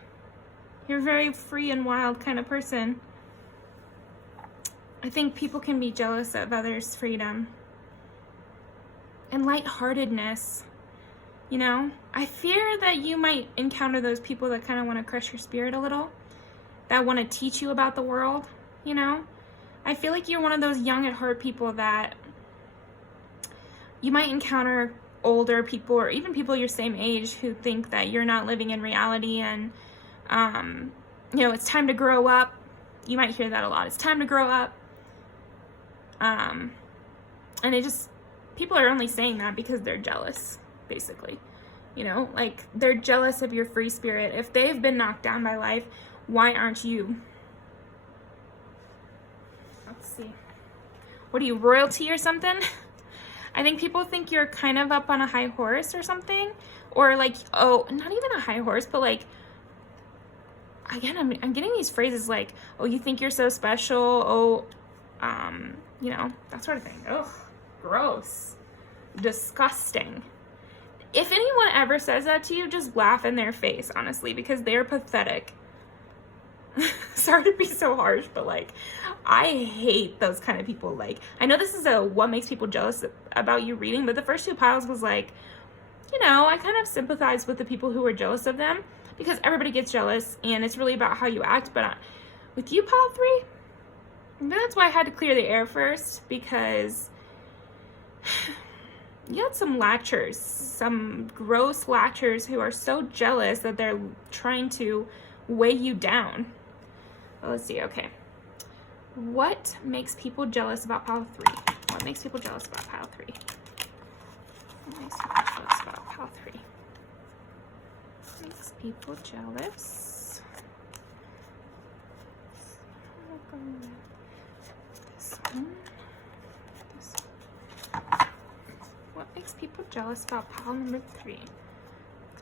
You're a very free and wild kind of person. I think people can be jealous of others' freedom and lightheartedness. You know, I fear that you might encounter those people that kind of want to crush your spirit a little, that want to teach you about the world, you know? I feel like you're one of those young at heart people that you might encounter older people or even people your same age who think that you're not living in reality and, you know, it's time to grow up. You might hear that a lot. It's time to grow up. And it just, people are only saying that because they're jealous. Basically, you know, like they're jealous of your free spirit. If they've been knocked down by life, why aren't you? Let's see. What are you, royalty or something? I think people think you're kind of up on a high horse or something, Or like, oh, not even a high horse, but like, again, I'm getting these phrases like, oh, you think you're so special, oh, you know, that sort of thing. Ugh, gross, disgusting. If anyone ever says that to you, just laugh in their face, honestly, because they're pathetic. Sorry to be so harsh, but like, I hate those kind of people. Like, I know this is a what makes people jealous about you reading, but the first 2 piles was like, you know, I kind of sympathize with the people who are jealous of them, because everybody gets jealous and it's really about how you act. But with you, pile 3, that's why I had to clear the air first, because you got some latchers, some gross latchers who are so jealous that they're trying to weigh you down. Well, let's see. Okay. What makes people jealous about pile 3? What makes people jealous about pile 3? What makes people jealous about pile 3? Makes people jealous. This one. This one. What makes people jealous about pile number 3? Makes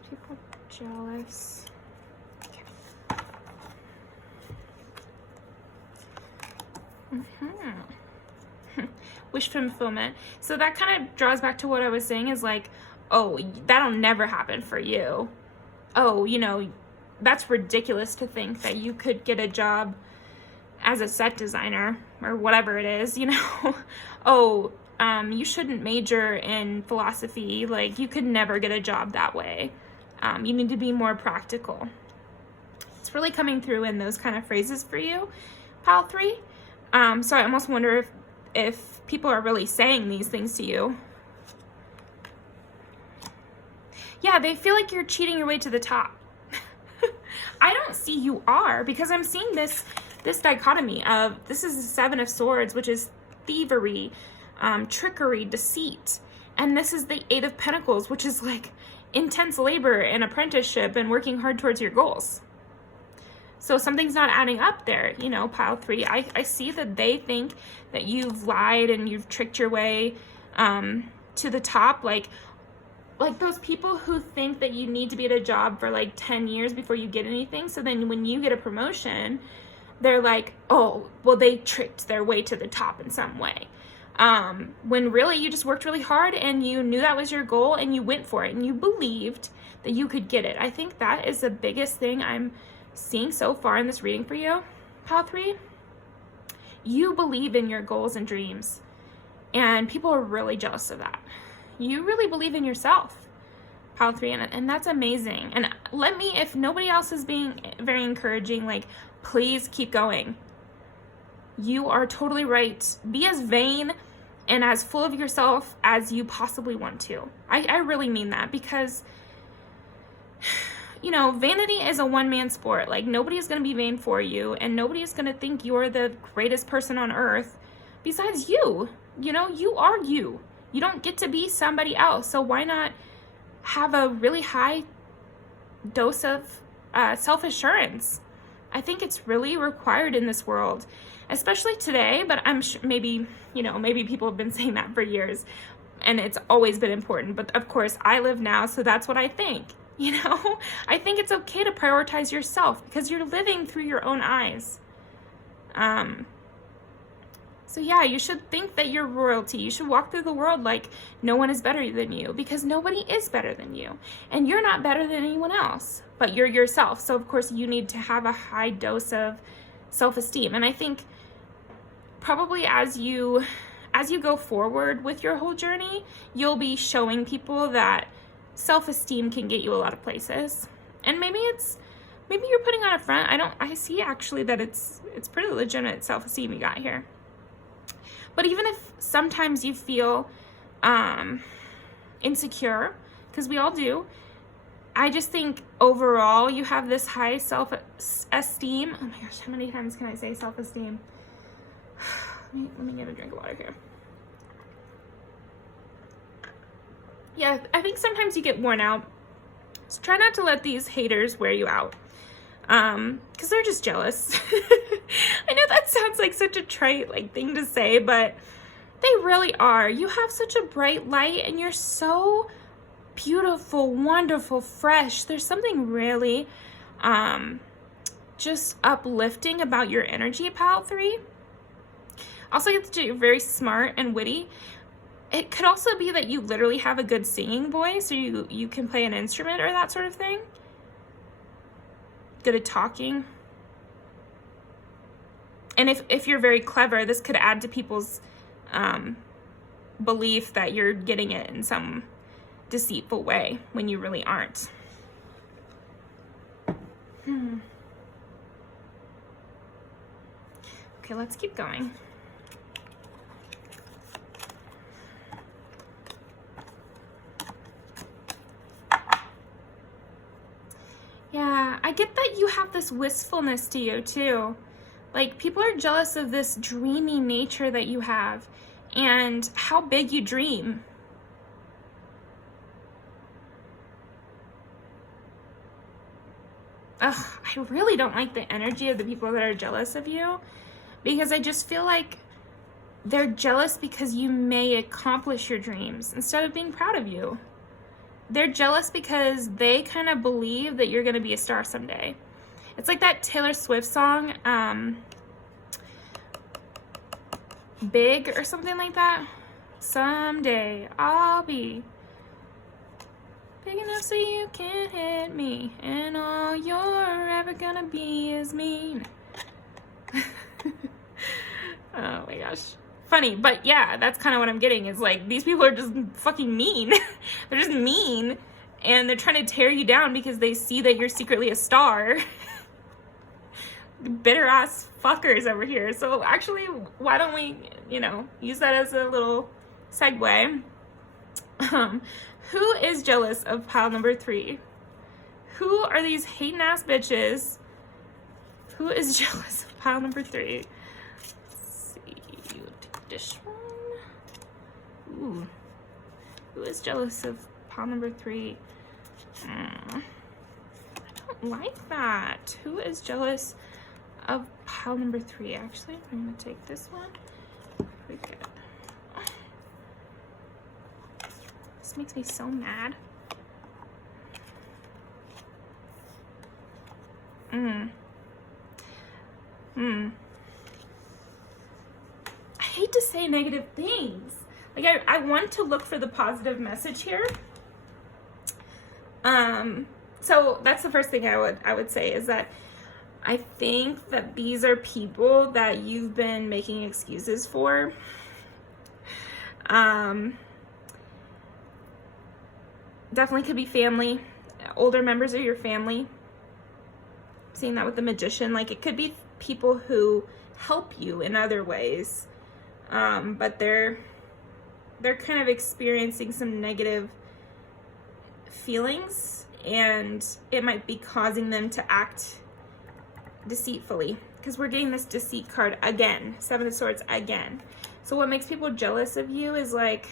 people jealous. Wish fulfillment. So that kind of draws back to what I was saying, is like, oh, that'll never happen for you. Oh, you know, that's ridiculous to think that you could get a job as a set designer or whatever it is, you know. Oh, you shouldn't major in philosophy. Like, you could never get a job that way. You need to be more practical. It's really coming through in those kind of phrases for you, pile 3. So I almost wonder if people are really saying these things to you. Yeah, they feel like you're cheating your way to the top. I don't see you are, because I'm seeing this dichotomy of, this is the 7 of Swords, which is thievery, trickery, deceit. And this is the 8 of Pentacles, which is like intense labor and apprenticeship and working hard towards your goals. So something's not adding up there, you know, pile 3. I see that they think that you've lied and you've tricked your way to the top. Like those people who think that you need to be at a job for like 10 years before you get anything. So then when you get a promotion, they're like, oh, well, they tricked their way to the top in some way. When really you just worked really hard and you knew that was your goal and you went for it and you believed that you could get it. I think that is the biggest thing I'm seeing so far in this reading for you, pile 3. You believe in your goals and dreams, and people are really jealous of that. You really believe in yourself, pile 3, and that's amazing. And let me, if nobody else is being very encouraging, like, please keep going. You are totally right. Be as vain and as full of yourself as you possibly want to. I really mean that, because you know, vanity is a one-man sport. Like, nobody is going to be vain for you, and nobody is going to think you're the greatest person on earth besides you. You know, you are you. You don't get to be somebody else. So why not have a really high dose of self-assurance? I think it's really required in this world, especially today, but I'm sure maybe, you know, maybe people have been saying that for years, and it's always been important. But of course, I live now, so that's what I think. You know, I think it's okay to prioritize yourself because you're living through your own eyes. So yeah, you should think that you're royalty. You should walk through the world like no one is better than you, because nobody is better than you. And you're not better than anyone else, but you're yourself. So of course you need to have a high dose of self-esteem. And I think probably as you go forward with your whole journey, you'll be showing people that self-esteem can get you a lot of places. And maybe you're putting on a front. I see actually that it's pretty legitimate self-esteem you got here. But even if sometimes you feel insecure, because we all do, I just think overall you have this high self-esteem. Oh my gosh, how many times can I say self-esteem? Let me get a drink of water here. Yeah, I think sometimes you get worn out. So try not to let these haters wear you out, because they're just jealous. I know that sounds like such a trite thing to say, but they really are. You have such a bright light, and you're so beautiful, wonderful, fresh. There's something really just uplifting about your energy, Pile 3. Also, you're very smart and witty. It could also be that you literally have a good singing voice, or you can play an instrument or that sort of thing. Good at talking. And if you're very clever, this could add to people's belief that you're getting it in some deceitful way when you really aren't. Okay, let's keep going. Yeah, I get that you have this wistfulness to you too. Like, people are jealous of this dreamy nature that you have and how big you dream. Ugh, I really don't like the energy of the people that are jealous of you, because I just feel like they're jealous because you may accomplish your dreams instead of being proud of you. They're jealous because they kind of believe that you're going to be a star someday. It's like that Taylor Swift song, Big or something like that. Someday I'll be big enough so you can't hit me, and all you're ever gonna be is mean. Oh my gosh. Funny, but yeah, that's kind of what I'm getting, is like, these people are just fucking mean. They're just mean, and they're trying to tear you down because they see that you're secretly a star. Bitter ass fuckers over here. So actually, why don't we, use that as a little segue? Who is jealous of pile number 3? Who are these hating ass bitches? Who is jealous of pile number 3? Let's see, we'll take this one. Ooh. Who is jealous of pile number 3? I don't like that. Who is jealous of pile number 3? Actually, I'm gonna take this one. Pretty good. This makes me so mad. I hate to say negative things. Like, I want to look for the positive message here. So that's the first thing I would say, is that I think that these are people that you've been making excuses for. Definitely could be family, older members of your family. Seeing that with the Magician, like, it could be people who help you in other ways, but they're kind of experiencing some negative feelings, and it might be causing them to act deceitfully, because we're getting this deceit card again, 7 of Swords again. So what makes people jealous of you is like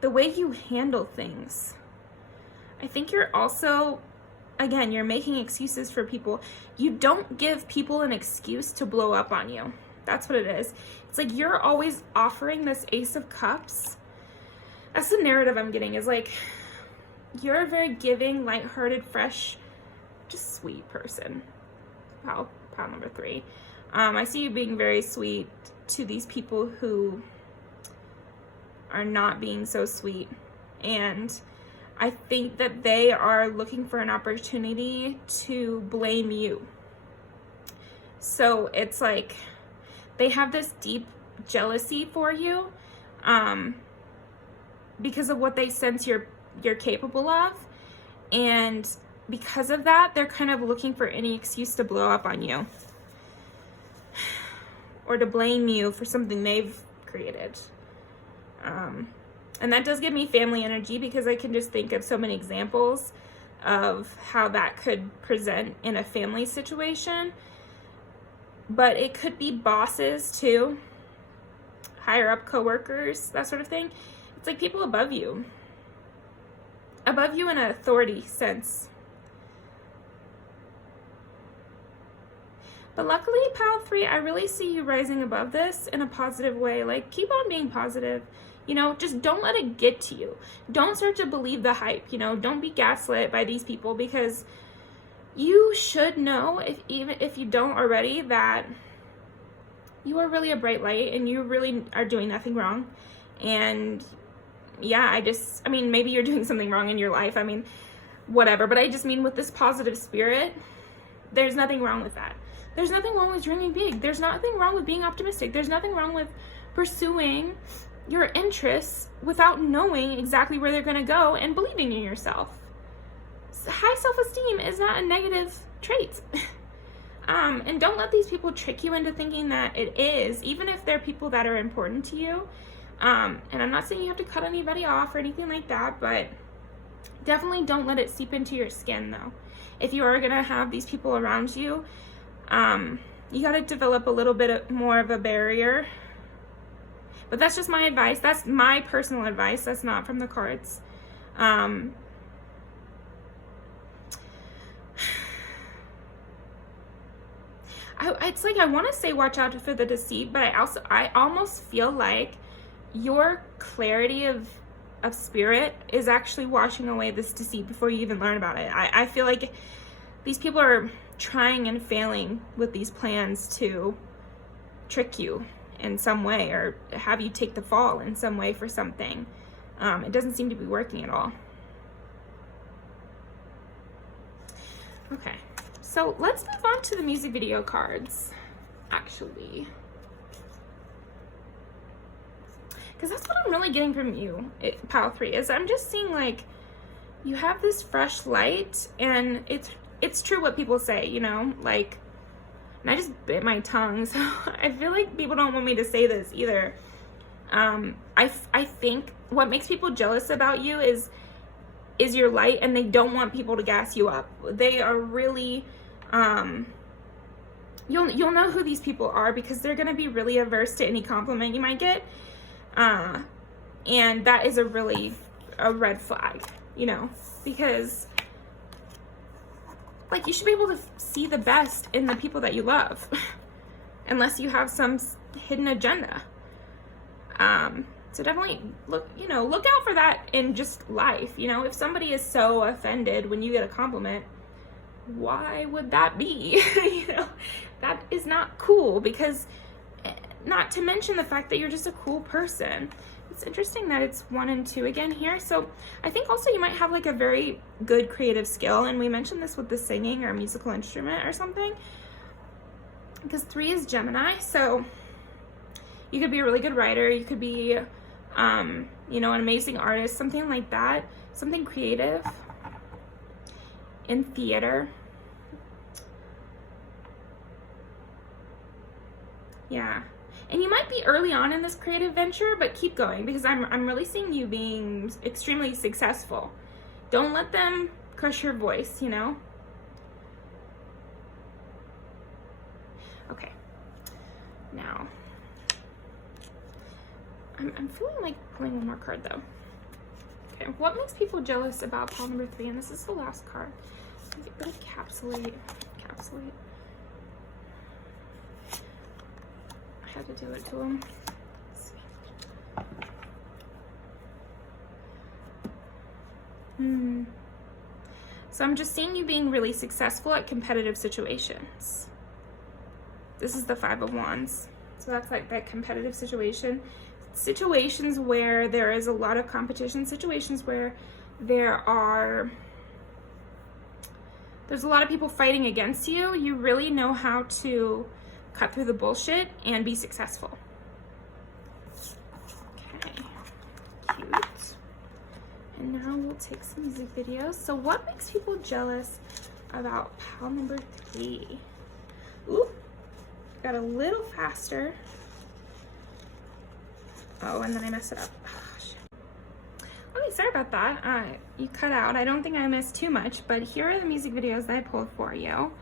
the way you handle things. I think you're also, again, you're making excuses for people. You don't give people an excuse to blow up on you. That's what it is. It's like you're always offering this Ace of Cups. That's the narrative I'm getting, is like, you're a very giving, lighthearted, fresh, just sweet person. Pile number 3. I see you being very sweet to these people who are not being so sweet, and I think that they are looking for an opportunity to blame you. So it's like they have this deep jealousy for you, because of what they sense you're capable of, and because of that, they're kind of looking for any excuse to blow up on you, or to blame you for something they've created. And that does give me family energy, because I can just think of so many examples of how that could present in a family situation. But it could be bosses too, higher up coworkers, that sort of thing. It's like people above you in an authority sense. But luckily, pile 3, I really see you rising above this in a positive way. Like, keep on being positive. You know, just don't let it get to you. Don't start to believe the hype, you know, don't be gaslit by these people, because you should know, even if you don't already, that you are really a bright light and you really are doing nothing wrong. And yeah, I mean, maybe you're doing something wrong in your life. I mean, whatever. But I just mean, with this positive spirit, there's nothing wrong with that. There's nothing wrong with dreaming big. There's nothing wrong with being optimistic. There's nothing wrong with pursuing your interests without knowing exactly where they're going to go and believing in yourself. High self-esteem is not a negative trait. And don't let these people trick you into thinking that it is, even if they're people that are important to you. And I'm not saying you have to cut anybody off or anything like that, but definitely don't let it seep into your skin, though. If you are going to have these people around you, you got to develop a little bit more of a barrier. But that's just my advice. That's my personal advice. That's not from the cards. It's like, I want to say watch out for the deceit, but I almost feel like your clarity of spirit is actually washing away this deceit before you even learn about it. I feel like these people are trying and failing with these plans to trick you in some way, or have you take the fall in some way for something. It doesn't seem to be working at all. Okay, so let's move on to the music video cards, actually, because that's what I'm really getting from you, pile 3, is I'm just seeing like you have this fresh light, and it's true what people say, you know, like, and I just bit my tongue, so I feel like people don't want me to say this either. I think what makes people jealous about you is your light, and they don't want people to gas you up. They are really, you'll know who these people are, because they're going to be really averse to any compliment you might get. And that is a red flag, you know, because like, you should be able to see the best in the people that you love, unless you have some hidden agenda. So definitely look out for that in just life. You know, if somebody is so offended when you get a compliment, why would that be? You know, that is not cool, because not to mention the fact that you're just a cool person. It's interesting that it's 1 and 2 again here. So I think also you might have like a very good creative skill, and we mentioned this with the singing or musical instrument or something, because 3 is Gemini. So you could be a really good writer, you could be you know, an amazing artist, something like that, something creative in theater. Yeah. And you might be early on in this creative venture, but keep going, because I'm really seeing you being extremely successful. Don't let them crush your voice, you know? Okay. Now, I'm feeling like pulling one more card, though. Okay, what makes people jealous about pile number 3? And this is the last card. Let me encapsulate. I had to do it to him. Let's see. So I'm just seeing you being really successful at competitive situations. This is the 5 of Wands. So that's like that competitive situation. Situations where there is a lot of competition, situations where there's a lot of people fighting against you. You really know how to cut through the bullshit and be successful. Okay, cute. And now we'll take some music videos. So what makes people jealous about pile number 3? Ooh, got a little faster. Oh, and then I messed it up. Oh, shit. Okay, sorry about that. You cut out. I don't think I missed too much, but here are the music videos that I pulled for you.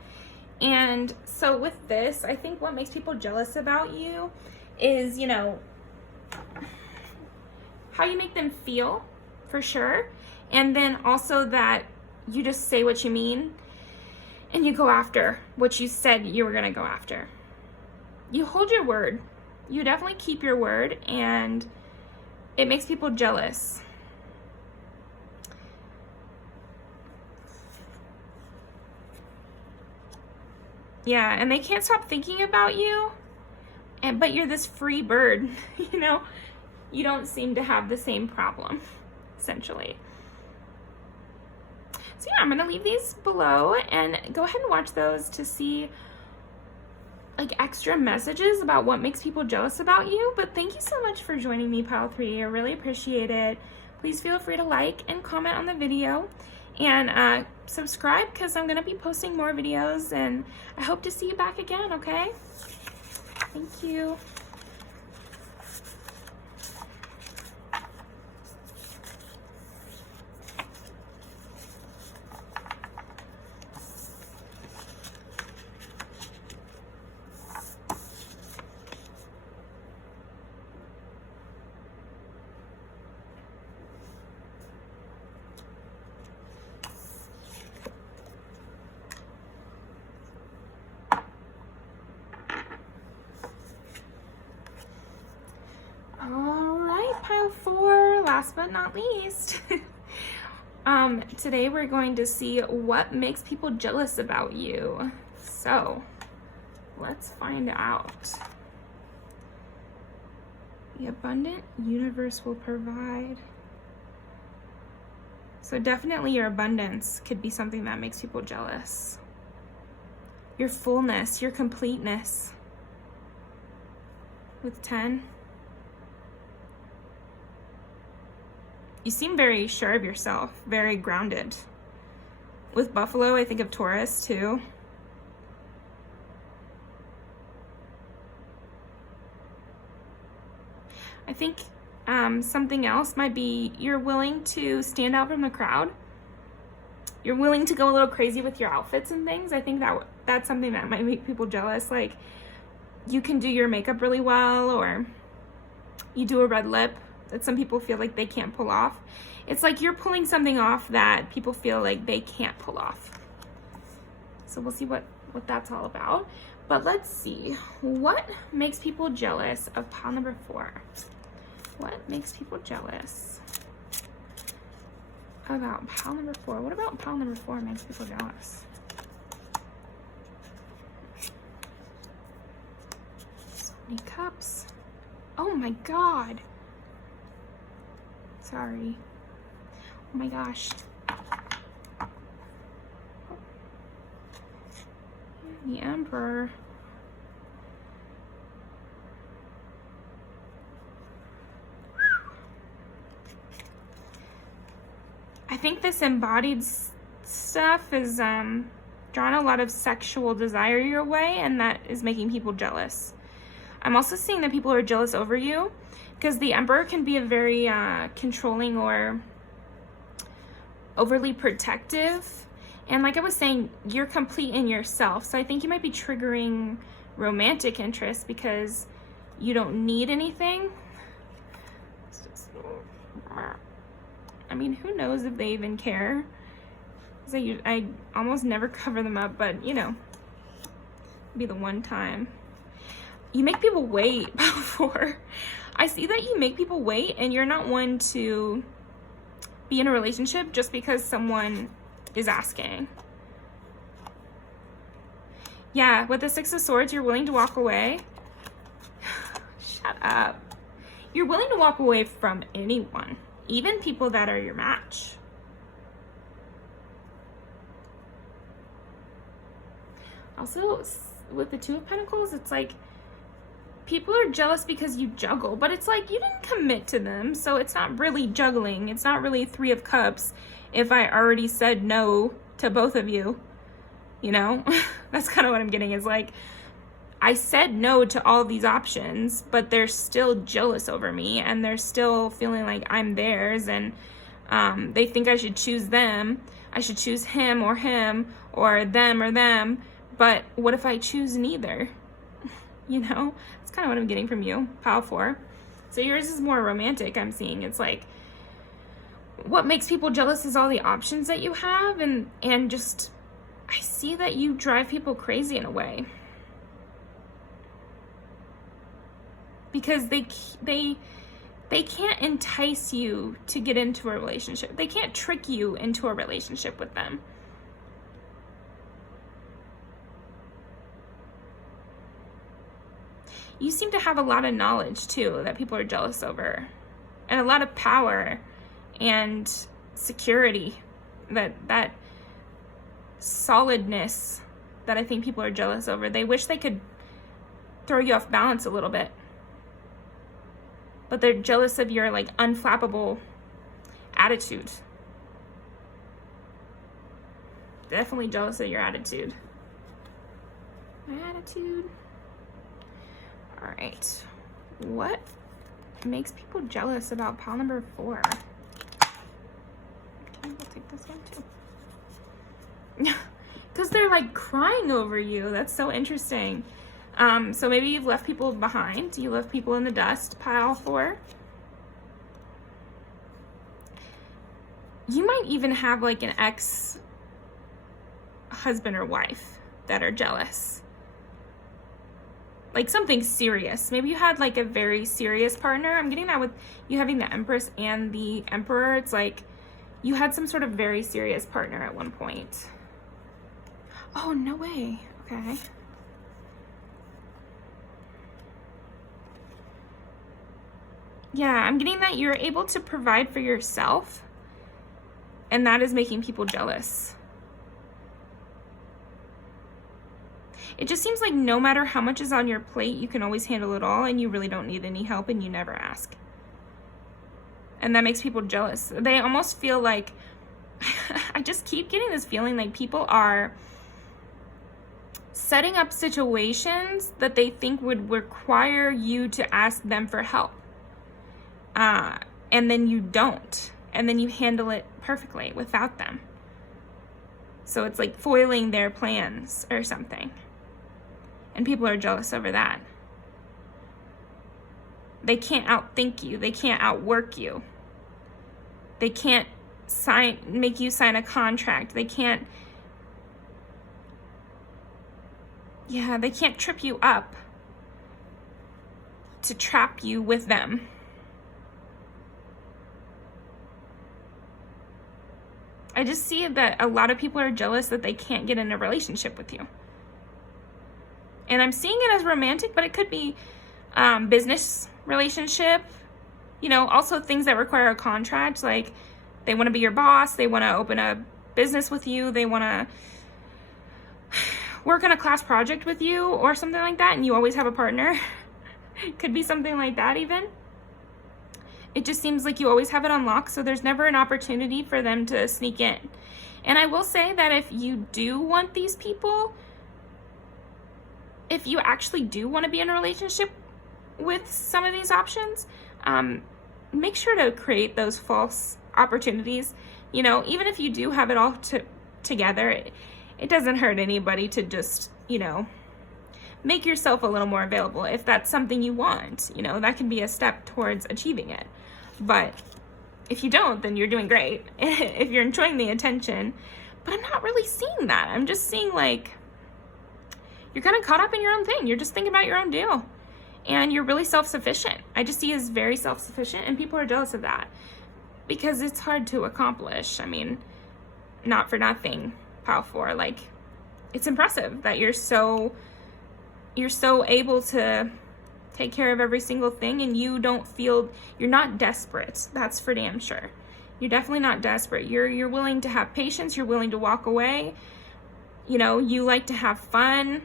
And so with this, I think what makes people jealous about you is, you know, how you make them feel, for sure. And then also that you just say what you mean and you go after what you said you were going to go after. You hold your word. You definitely keep your word, and it makes people jealous. Yeah, and they can't stop thinking about you, but you're this free bird, you know? You don't seem to have the same problem, essentially. So yeah, I'm gonna leave these below and go ahead and watch those to see like extra messages about what makes people jealous about you. But thank you so much for joining me, Pile 3. I really appreciate it. Please feel free to like and comment on the video, and subscribe, because I'm gonna be posting more videos, and I hope to see you back again, okay? Thank you. All right, Pile 4, last but not least. Today we're going to see what makes people jealous about you. So, let's find out. The abundant universe will provide. So definitely your abundance could be something that makes people jealous. Your fullness, your completeness. With 10. You seem very sure of yourself, very grounded. With Buffalo, I think of Taurus too. I think something else might be you're willing to stand out from the crowd. You're willing to go a little crazy with your outfits and things. I think that's something that might make people jealous. Like, you can do your makeup really well, or you do a red lip that some people feel like they can't pull off. It's like you're pulling something off that people feel like they can't pull off. So we'll see what that's all about. But let's see, what makes people jealous of pile number 4? What makes people jealous about pile number 4? What about pile number 4 makes people jealous? So many cups. Oh my God. Sorry. Oh my gosh. The Emperor. I think this embodied stuff is drawing a lot of sexual desire your way, and that is making people jealous. I'm also seeing that people are jealous over you, because the Emperor can be a very controlling or overly protective. And like I was saying, you're complete in yourself. So I think you might be triggering romantic interest because you don't need anything. I mean, who knows if they even care? So I almost never cover them up, but you know, be the one time. You make people wait before. I see that you make people wait, and you're not one to be in a relationship just because someone is asking. Yeah, with the 6 of Swords, you're willing to walk away. Shut up. You're willing to walk away from anyone, even people that are your match. Also, with the 2 of Pentacles, it's like people are jealous because you juggle, but it's like you didn't commit to them, so it's not really juggling. It's not really 3 of Cups if I already said no to both of you, you know? That's kind of what I'm getting, is like, I said no to all these options, but they're still jealous over me, and they're still feeling like I'm theirs, and they think I should choose them. I should choose him, or them, but what if I choose neither? You know, that's kind of what I'm getting from you, pile 4. So yours is more romantic, I'm seeing. It's like, what makes people jealous is all the options that you have, and just, I see that you drive people crazy in a way. Because they they can't entice you to get into a relationship. They can't trick you into a relationship with them. You seem to have a lot of knowledge too that people are jealous over, and a lot of power and security, that solidness that I think people are jealous over. They wish they could throw you off balance a little bit, but they're jealous of your like unflappable attitude. Definitely jealous of your attitude. My attitude. All right, what makes people jealous about pile number 4? Okay, we'll take this one too. Because they're like crying over you. That's so interesting. So maybe you've left people behind. You left people in the dust, pile 4. You might even have like an ex-husband or wife that are jealous. Like something serious. Maybe you had like a very serious partner. I'm getting that with you having the Empress and the Emperor. It's like you had some sort of very serious partner at one point. Oh, no way. Okay. Yeah, I'm getting that you're able to provide for yourself, and that is making people jealous. It just seems like no matter how much is on your plate, you can always handle it all, and you really don't need any help, and you never ask. And that makes people jealous. They almost feel like, I just keep getting this feeling like people are setting up situations that they think would require you to ask them for help. And then you don't. And then you handle it perfectly without them. So it's like foiling their plans or something. And people are jealous over that. They can't outthink you. They can't outwork you. They can't make you sign a contract. They can't, they can't trip you up to trap you with them. I just see that a lot of people are jealous that they can't get in a relationship with you. And I'm seeing it as romantic, but it could be business relationship. You know, also things that require a contract, like they want to be your boss, they want to open a business with you, they want to work on a class project with you or something like that, and you always have a partner. Could be something like that even. It just seems like you always have it unlocked, so there's never an opportunity for them to sneak in. And I will say that if you do want these people, if you actually do want to be in a relationship with some of these options, make sure to create those false opportunities. You know, even if you do have it all together, it doesn't hurt anybody to just, you know, make yourself a little more available if that's something you want. You know, that can be a step towards achieving it. But if you don't, then you're doing great. If you're enjoying the attention. But I'm not really seeing that. I'm just seeing like you're kind of caught up in your own thing. You're just thinking about your own deal. And you're really self-sufficient. I just see you as very self-sufficient, and people are jealous of that because it's hard to accomplish. I mean, not for nothing, pile 4. Like, it's impressive that you're so able to take care of every single thing, and you don't feel, you're not desperate. That's for damn sure. You're definitely not desperate. You're willing to have patience. You're willing to walk away. You know, you like to have fun.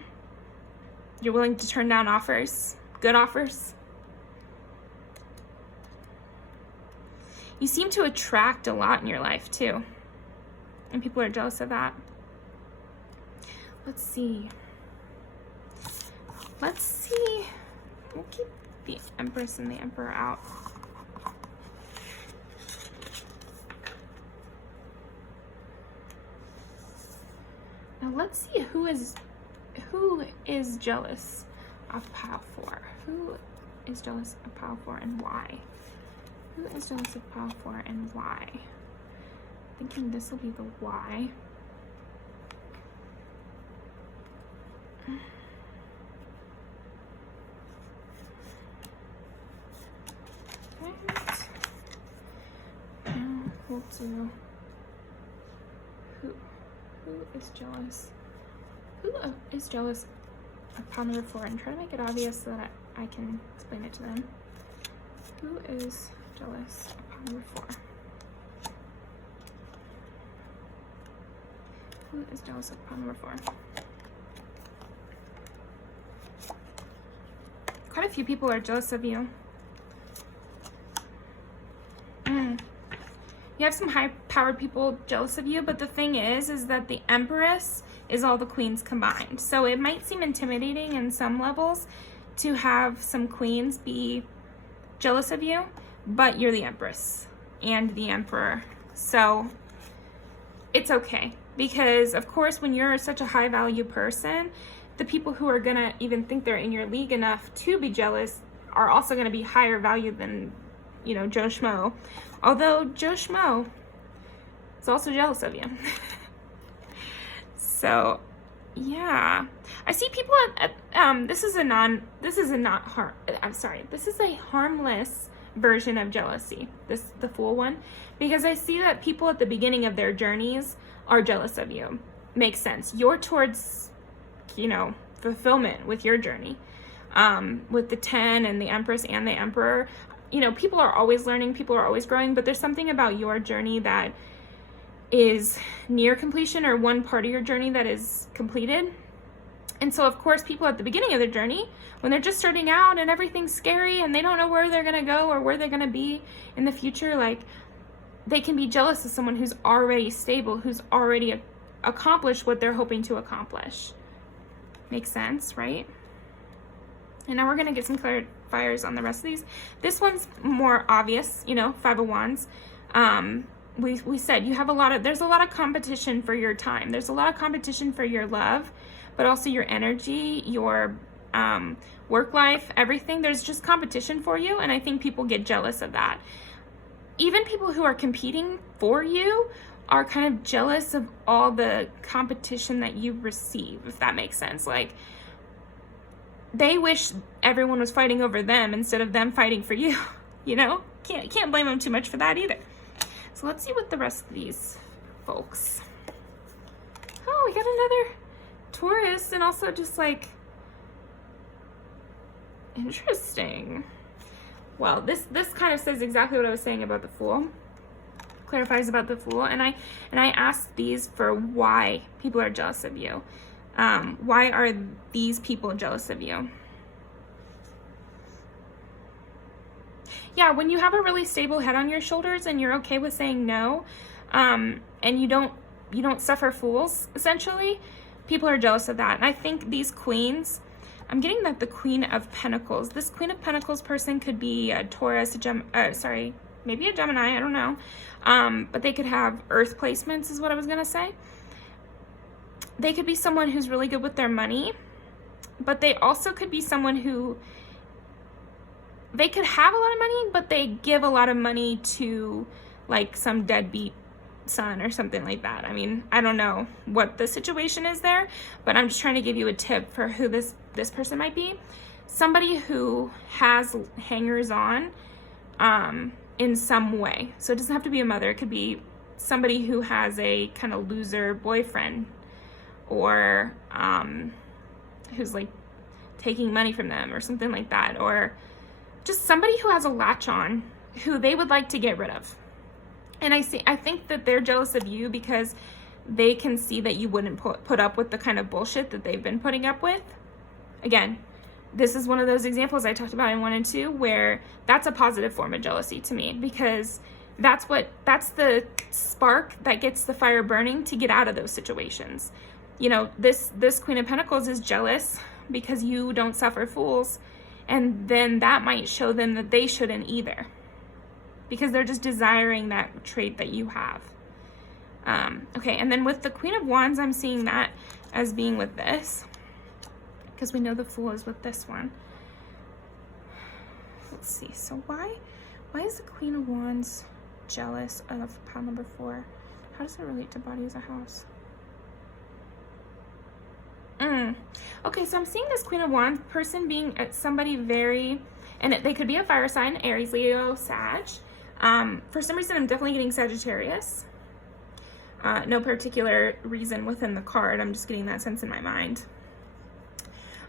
You're willing to turn down offers, good offers. You seem to attract a lot in your life too, and people are jealous of that. Let's see. We'll keep the Empress and the Emperor out. Now let's see who is jealous of pile 4. Who is jealous of pile 4 and why? Who is jealous of pile 4 and why? Thinking this will be the why. Okay. we'll do who is jealous? Who is jealous of pile number 4? And try to make it obvious so that I can explain it to them. Who is jealous of pile number 4? Who is jealous of pile number 4? Quite a few people are jealous of you. You have some high-powered people jealous of you, but the thing is that the Empress is all the queens combined. So it might seem intimidating in some levels to have some queens be jealous of you, but you're the Empress and the Emperor. So it's okay, because of course when you're such a high-value person, the people who are gonna even think they're in your league enough to be jealous are also gonna be higher value than, you know, Joe Schmo. Although Joe Schmo is also jealous of you. So, yeah. I see people this is a harmless version of jealousy. The Fool one. Because I see that people at the beginning of their journeys are jealous of you. Makes sense. You're towards, you know, fulfillment with your journey. With the 10 and the Empress and the Emperor. You know, people are always learning, people are always growing, but there's something about your journey that is near completion, or one part of your journey that is completed. And so, of course, people at the beginning of their journey, when they're just starting out and everything's scary and they don't know where they're going to go or where they're going to be in the future, like, they can be jealous of someone who's already stable, who's already accomplished what they're hoping to accomplish. Makes sense, right? And now we're going to get some clarifiers on the rest of these. This one's more obvious, you know, 5 of Wands. We said you have there's a lot of competition for your time. There's a lot of competition for your love, but also your energy, your work life, everything. There's just competition for you, and I think people get jealous of that. Even people who are competing for you are kind of jealous of all the competition that you receive, if that makes sense. Like, they wish everyone was fighting over them instead of them fighting for you. You know? Can't blame them too much for that either. So let's see what the rest of these folks. Oh, we got another Taurus, and also just like, interesting. Well, this kind of says exactly what I was saying about the Fool. Clarifies about the Fool, and I asked these for why people are jealous of you. Why are these people jealous of you? Yeah, when you have a really stable head on your shoulders and you're okay with saying no, and you don't suffer fools, essentially, people are jealous of that. And I think these queens, I'm getting that the Queen of Pentacles, this Queen of Pentacles person could be a Taurus, maybe a Gemini, I don't know. But they could have earth placements is what I was going to say. They could be someone who's really good with their money, but they also could be someone who, they could have a lot of money, but they give a lot of money to like some deadbeat son or something like that. I mean, I don't know what the situation is there, but I'm just trying to give you a tip for who this person might be. Somebody who has hangers on in some way. So it doesn't have to be a mother. It could be somebody who has a kind of loser boyfriend, or who's like taking money from them or something like that, or just somebody who has a latch on who they would like to get rid of. And I think that they're jealous of you because they can see that you wouldn't put up with the kind of bullshit that they've been putting up with. Again, this is one of those examples I talked about in 1 and 2 where that's a positive form of jealousy to me, because that's the spark that gets the fire burning to get out of those situations. You know, this Queen of Pentacles is jealous because you don't suffer fools, and then that might show them that they shouldn't either, because they're just desiring that trait that you have. Okay, and then with the Queen of Wands, I'm seeing that as being with this, because we know the Fool is with this one. Let's see, so why is the Queen of Wands jealous of pile number 4? How does it relate to body as a house? Okay, so I'm seeing this Queen of Wands person being somebody very, and they could be a fire sign, Aries, Leo, Sag. For some reason, I'm definitely getting Sagittarius. No particular reason within the card. I'm just getting that sense in my mind.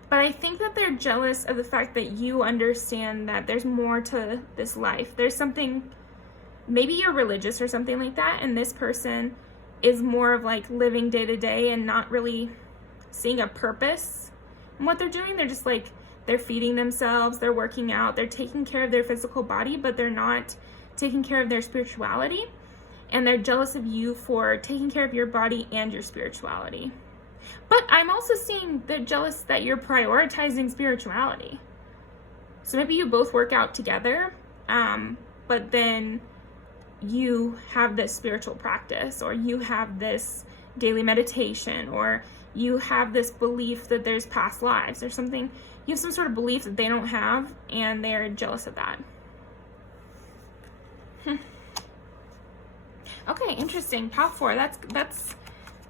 But I think that they're jealous of the fact that you understand that there's more to this life. There's something, maybe you're religious or something like that, and this person is more of like living day to day and not really seeing a purpose in what they're doing. They're just like, they're feeding themselves, they're working out, they're taking care of their physical body, but they're not taking care of their spirituality. And they're jealous of you for taking care of your body and your spirituality. But I'm also seeing they're jealous that you're prioritizing spirituality. So maybe you both work out together, but then you have this spiritual practice, or you have this daily meditation, or you have this belief that there's past lives or something. You have some sort of belief that they don't have, and they're jealous of that. Okay, interesting. Top 4. That's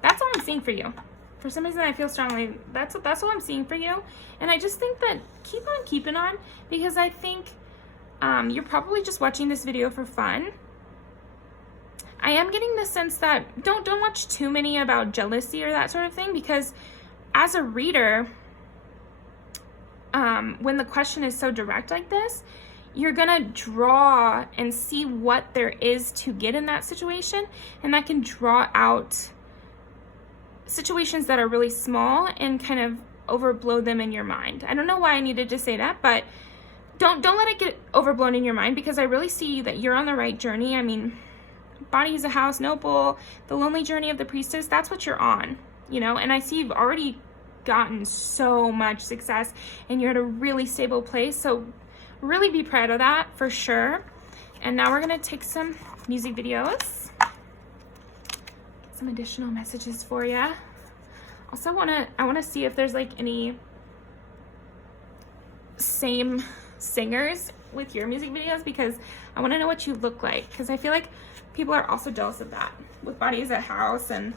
all I'm seeing for you. For some reason, I feel strongly that's what I'm seeing for you. And I just think that keep on keeping on, because I think you're probably just watching this video for fun. I am getting the sense that don't watch too many about jealousy or that sort of thing, because as a reader, when the question is so direct like this, you're gonna draw and see what there is to get in that situation, and that can draw out situations that are really small and kind of overblow them in your mind. I don't know why I needed to say that, but don't let it get overblown in your mind, because I really see that you're on the right journey. I mean, Body is a House, Noble, the lonely journey of the Priestess, that's what you're on, you know? And I see you've already gotten so much success and you're at a really stable place. So really be proud of that for sure. And now we're gonna take some music videos, some additional messages for you. Also I wanna see if there's like any same singers with your music videos, because I wanna know what you look like, because I feel like people are also jealous of that with Body is a House and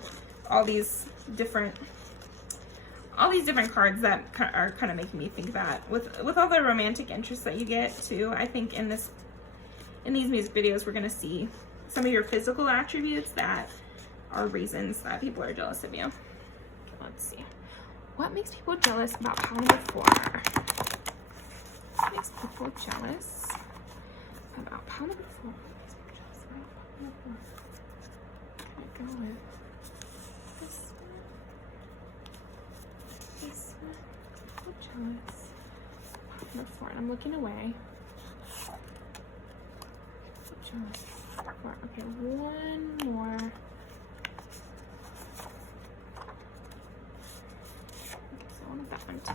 all these different cards that are kind of making me think that with all the romantic interest that you get too. I think in these music videos we're going to see some of your physical attributes that are reasons that people are jealous of you. Let's see. What makes people jealous about pile number 4? What makes people jealous about pile number 4? Go with this one. I'm jealous. Number 4, and I'm looking away. Jealous. 4. Okay, one more. Okay, so I want that one too.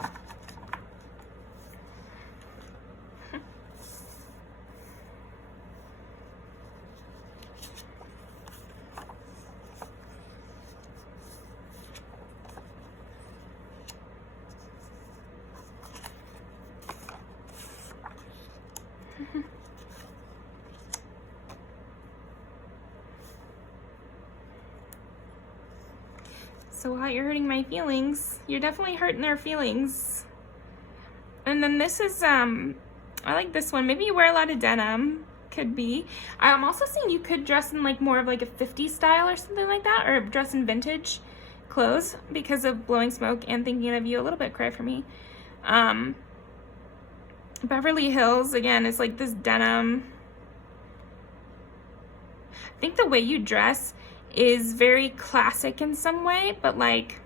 So while you're hurting my feelings, you're definitely hurting their feelings. And then this is, I like this one. Maybe you wear a lot of denim. Could be. I'm also seeing you could dress in like more of like a 50s style or something like that, or dress in vintage clothes because of Blowing Smoke and Thinking of You. A little bit Cry for Me. Beverly Hills, again, is like this denim. I think the way you dress is very classic in some way, but like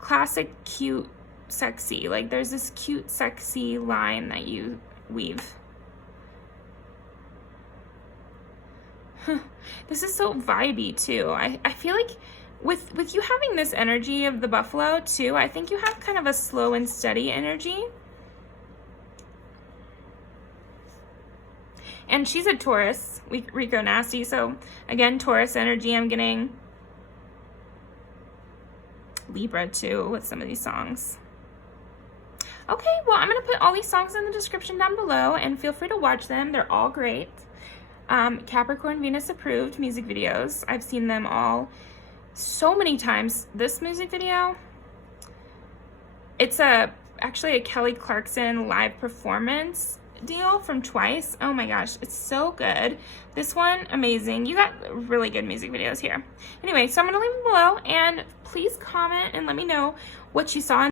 classic, cute, sexy. Like there's this cute, sexy line that you weave. This is so vibey too. I feel like with you having this energy of the buffalo too, I think you have kind of a slow and steady energy. And she's a Taurus, Rico Nasty. So again, Taurus energy. I'm getting Libra too with some of these songs. Okay, well, I'm going to put all these songs in the description down below, and feel free to watch them. They're all great. Capricorn Venus approved music videos. I've seen them all so many times. This music video, it's actually a Kelly Clarkson live performance. deal from Twice. Oh my gosh, it's so good. This one, amazing. You got really good music videos here. Anyway, so I'm gonna leave them below, and please comment and let me know what you saw.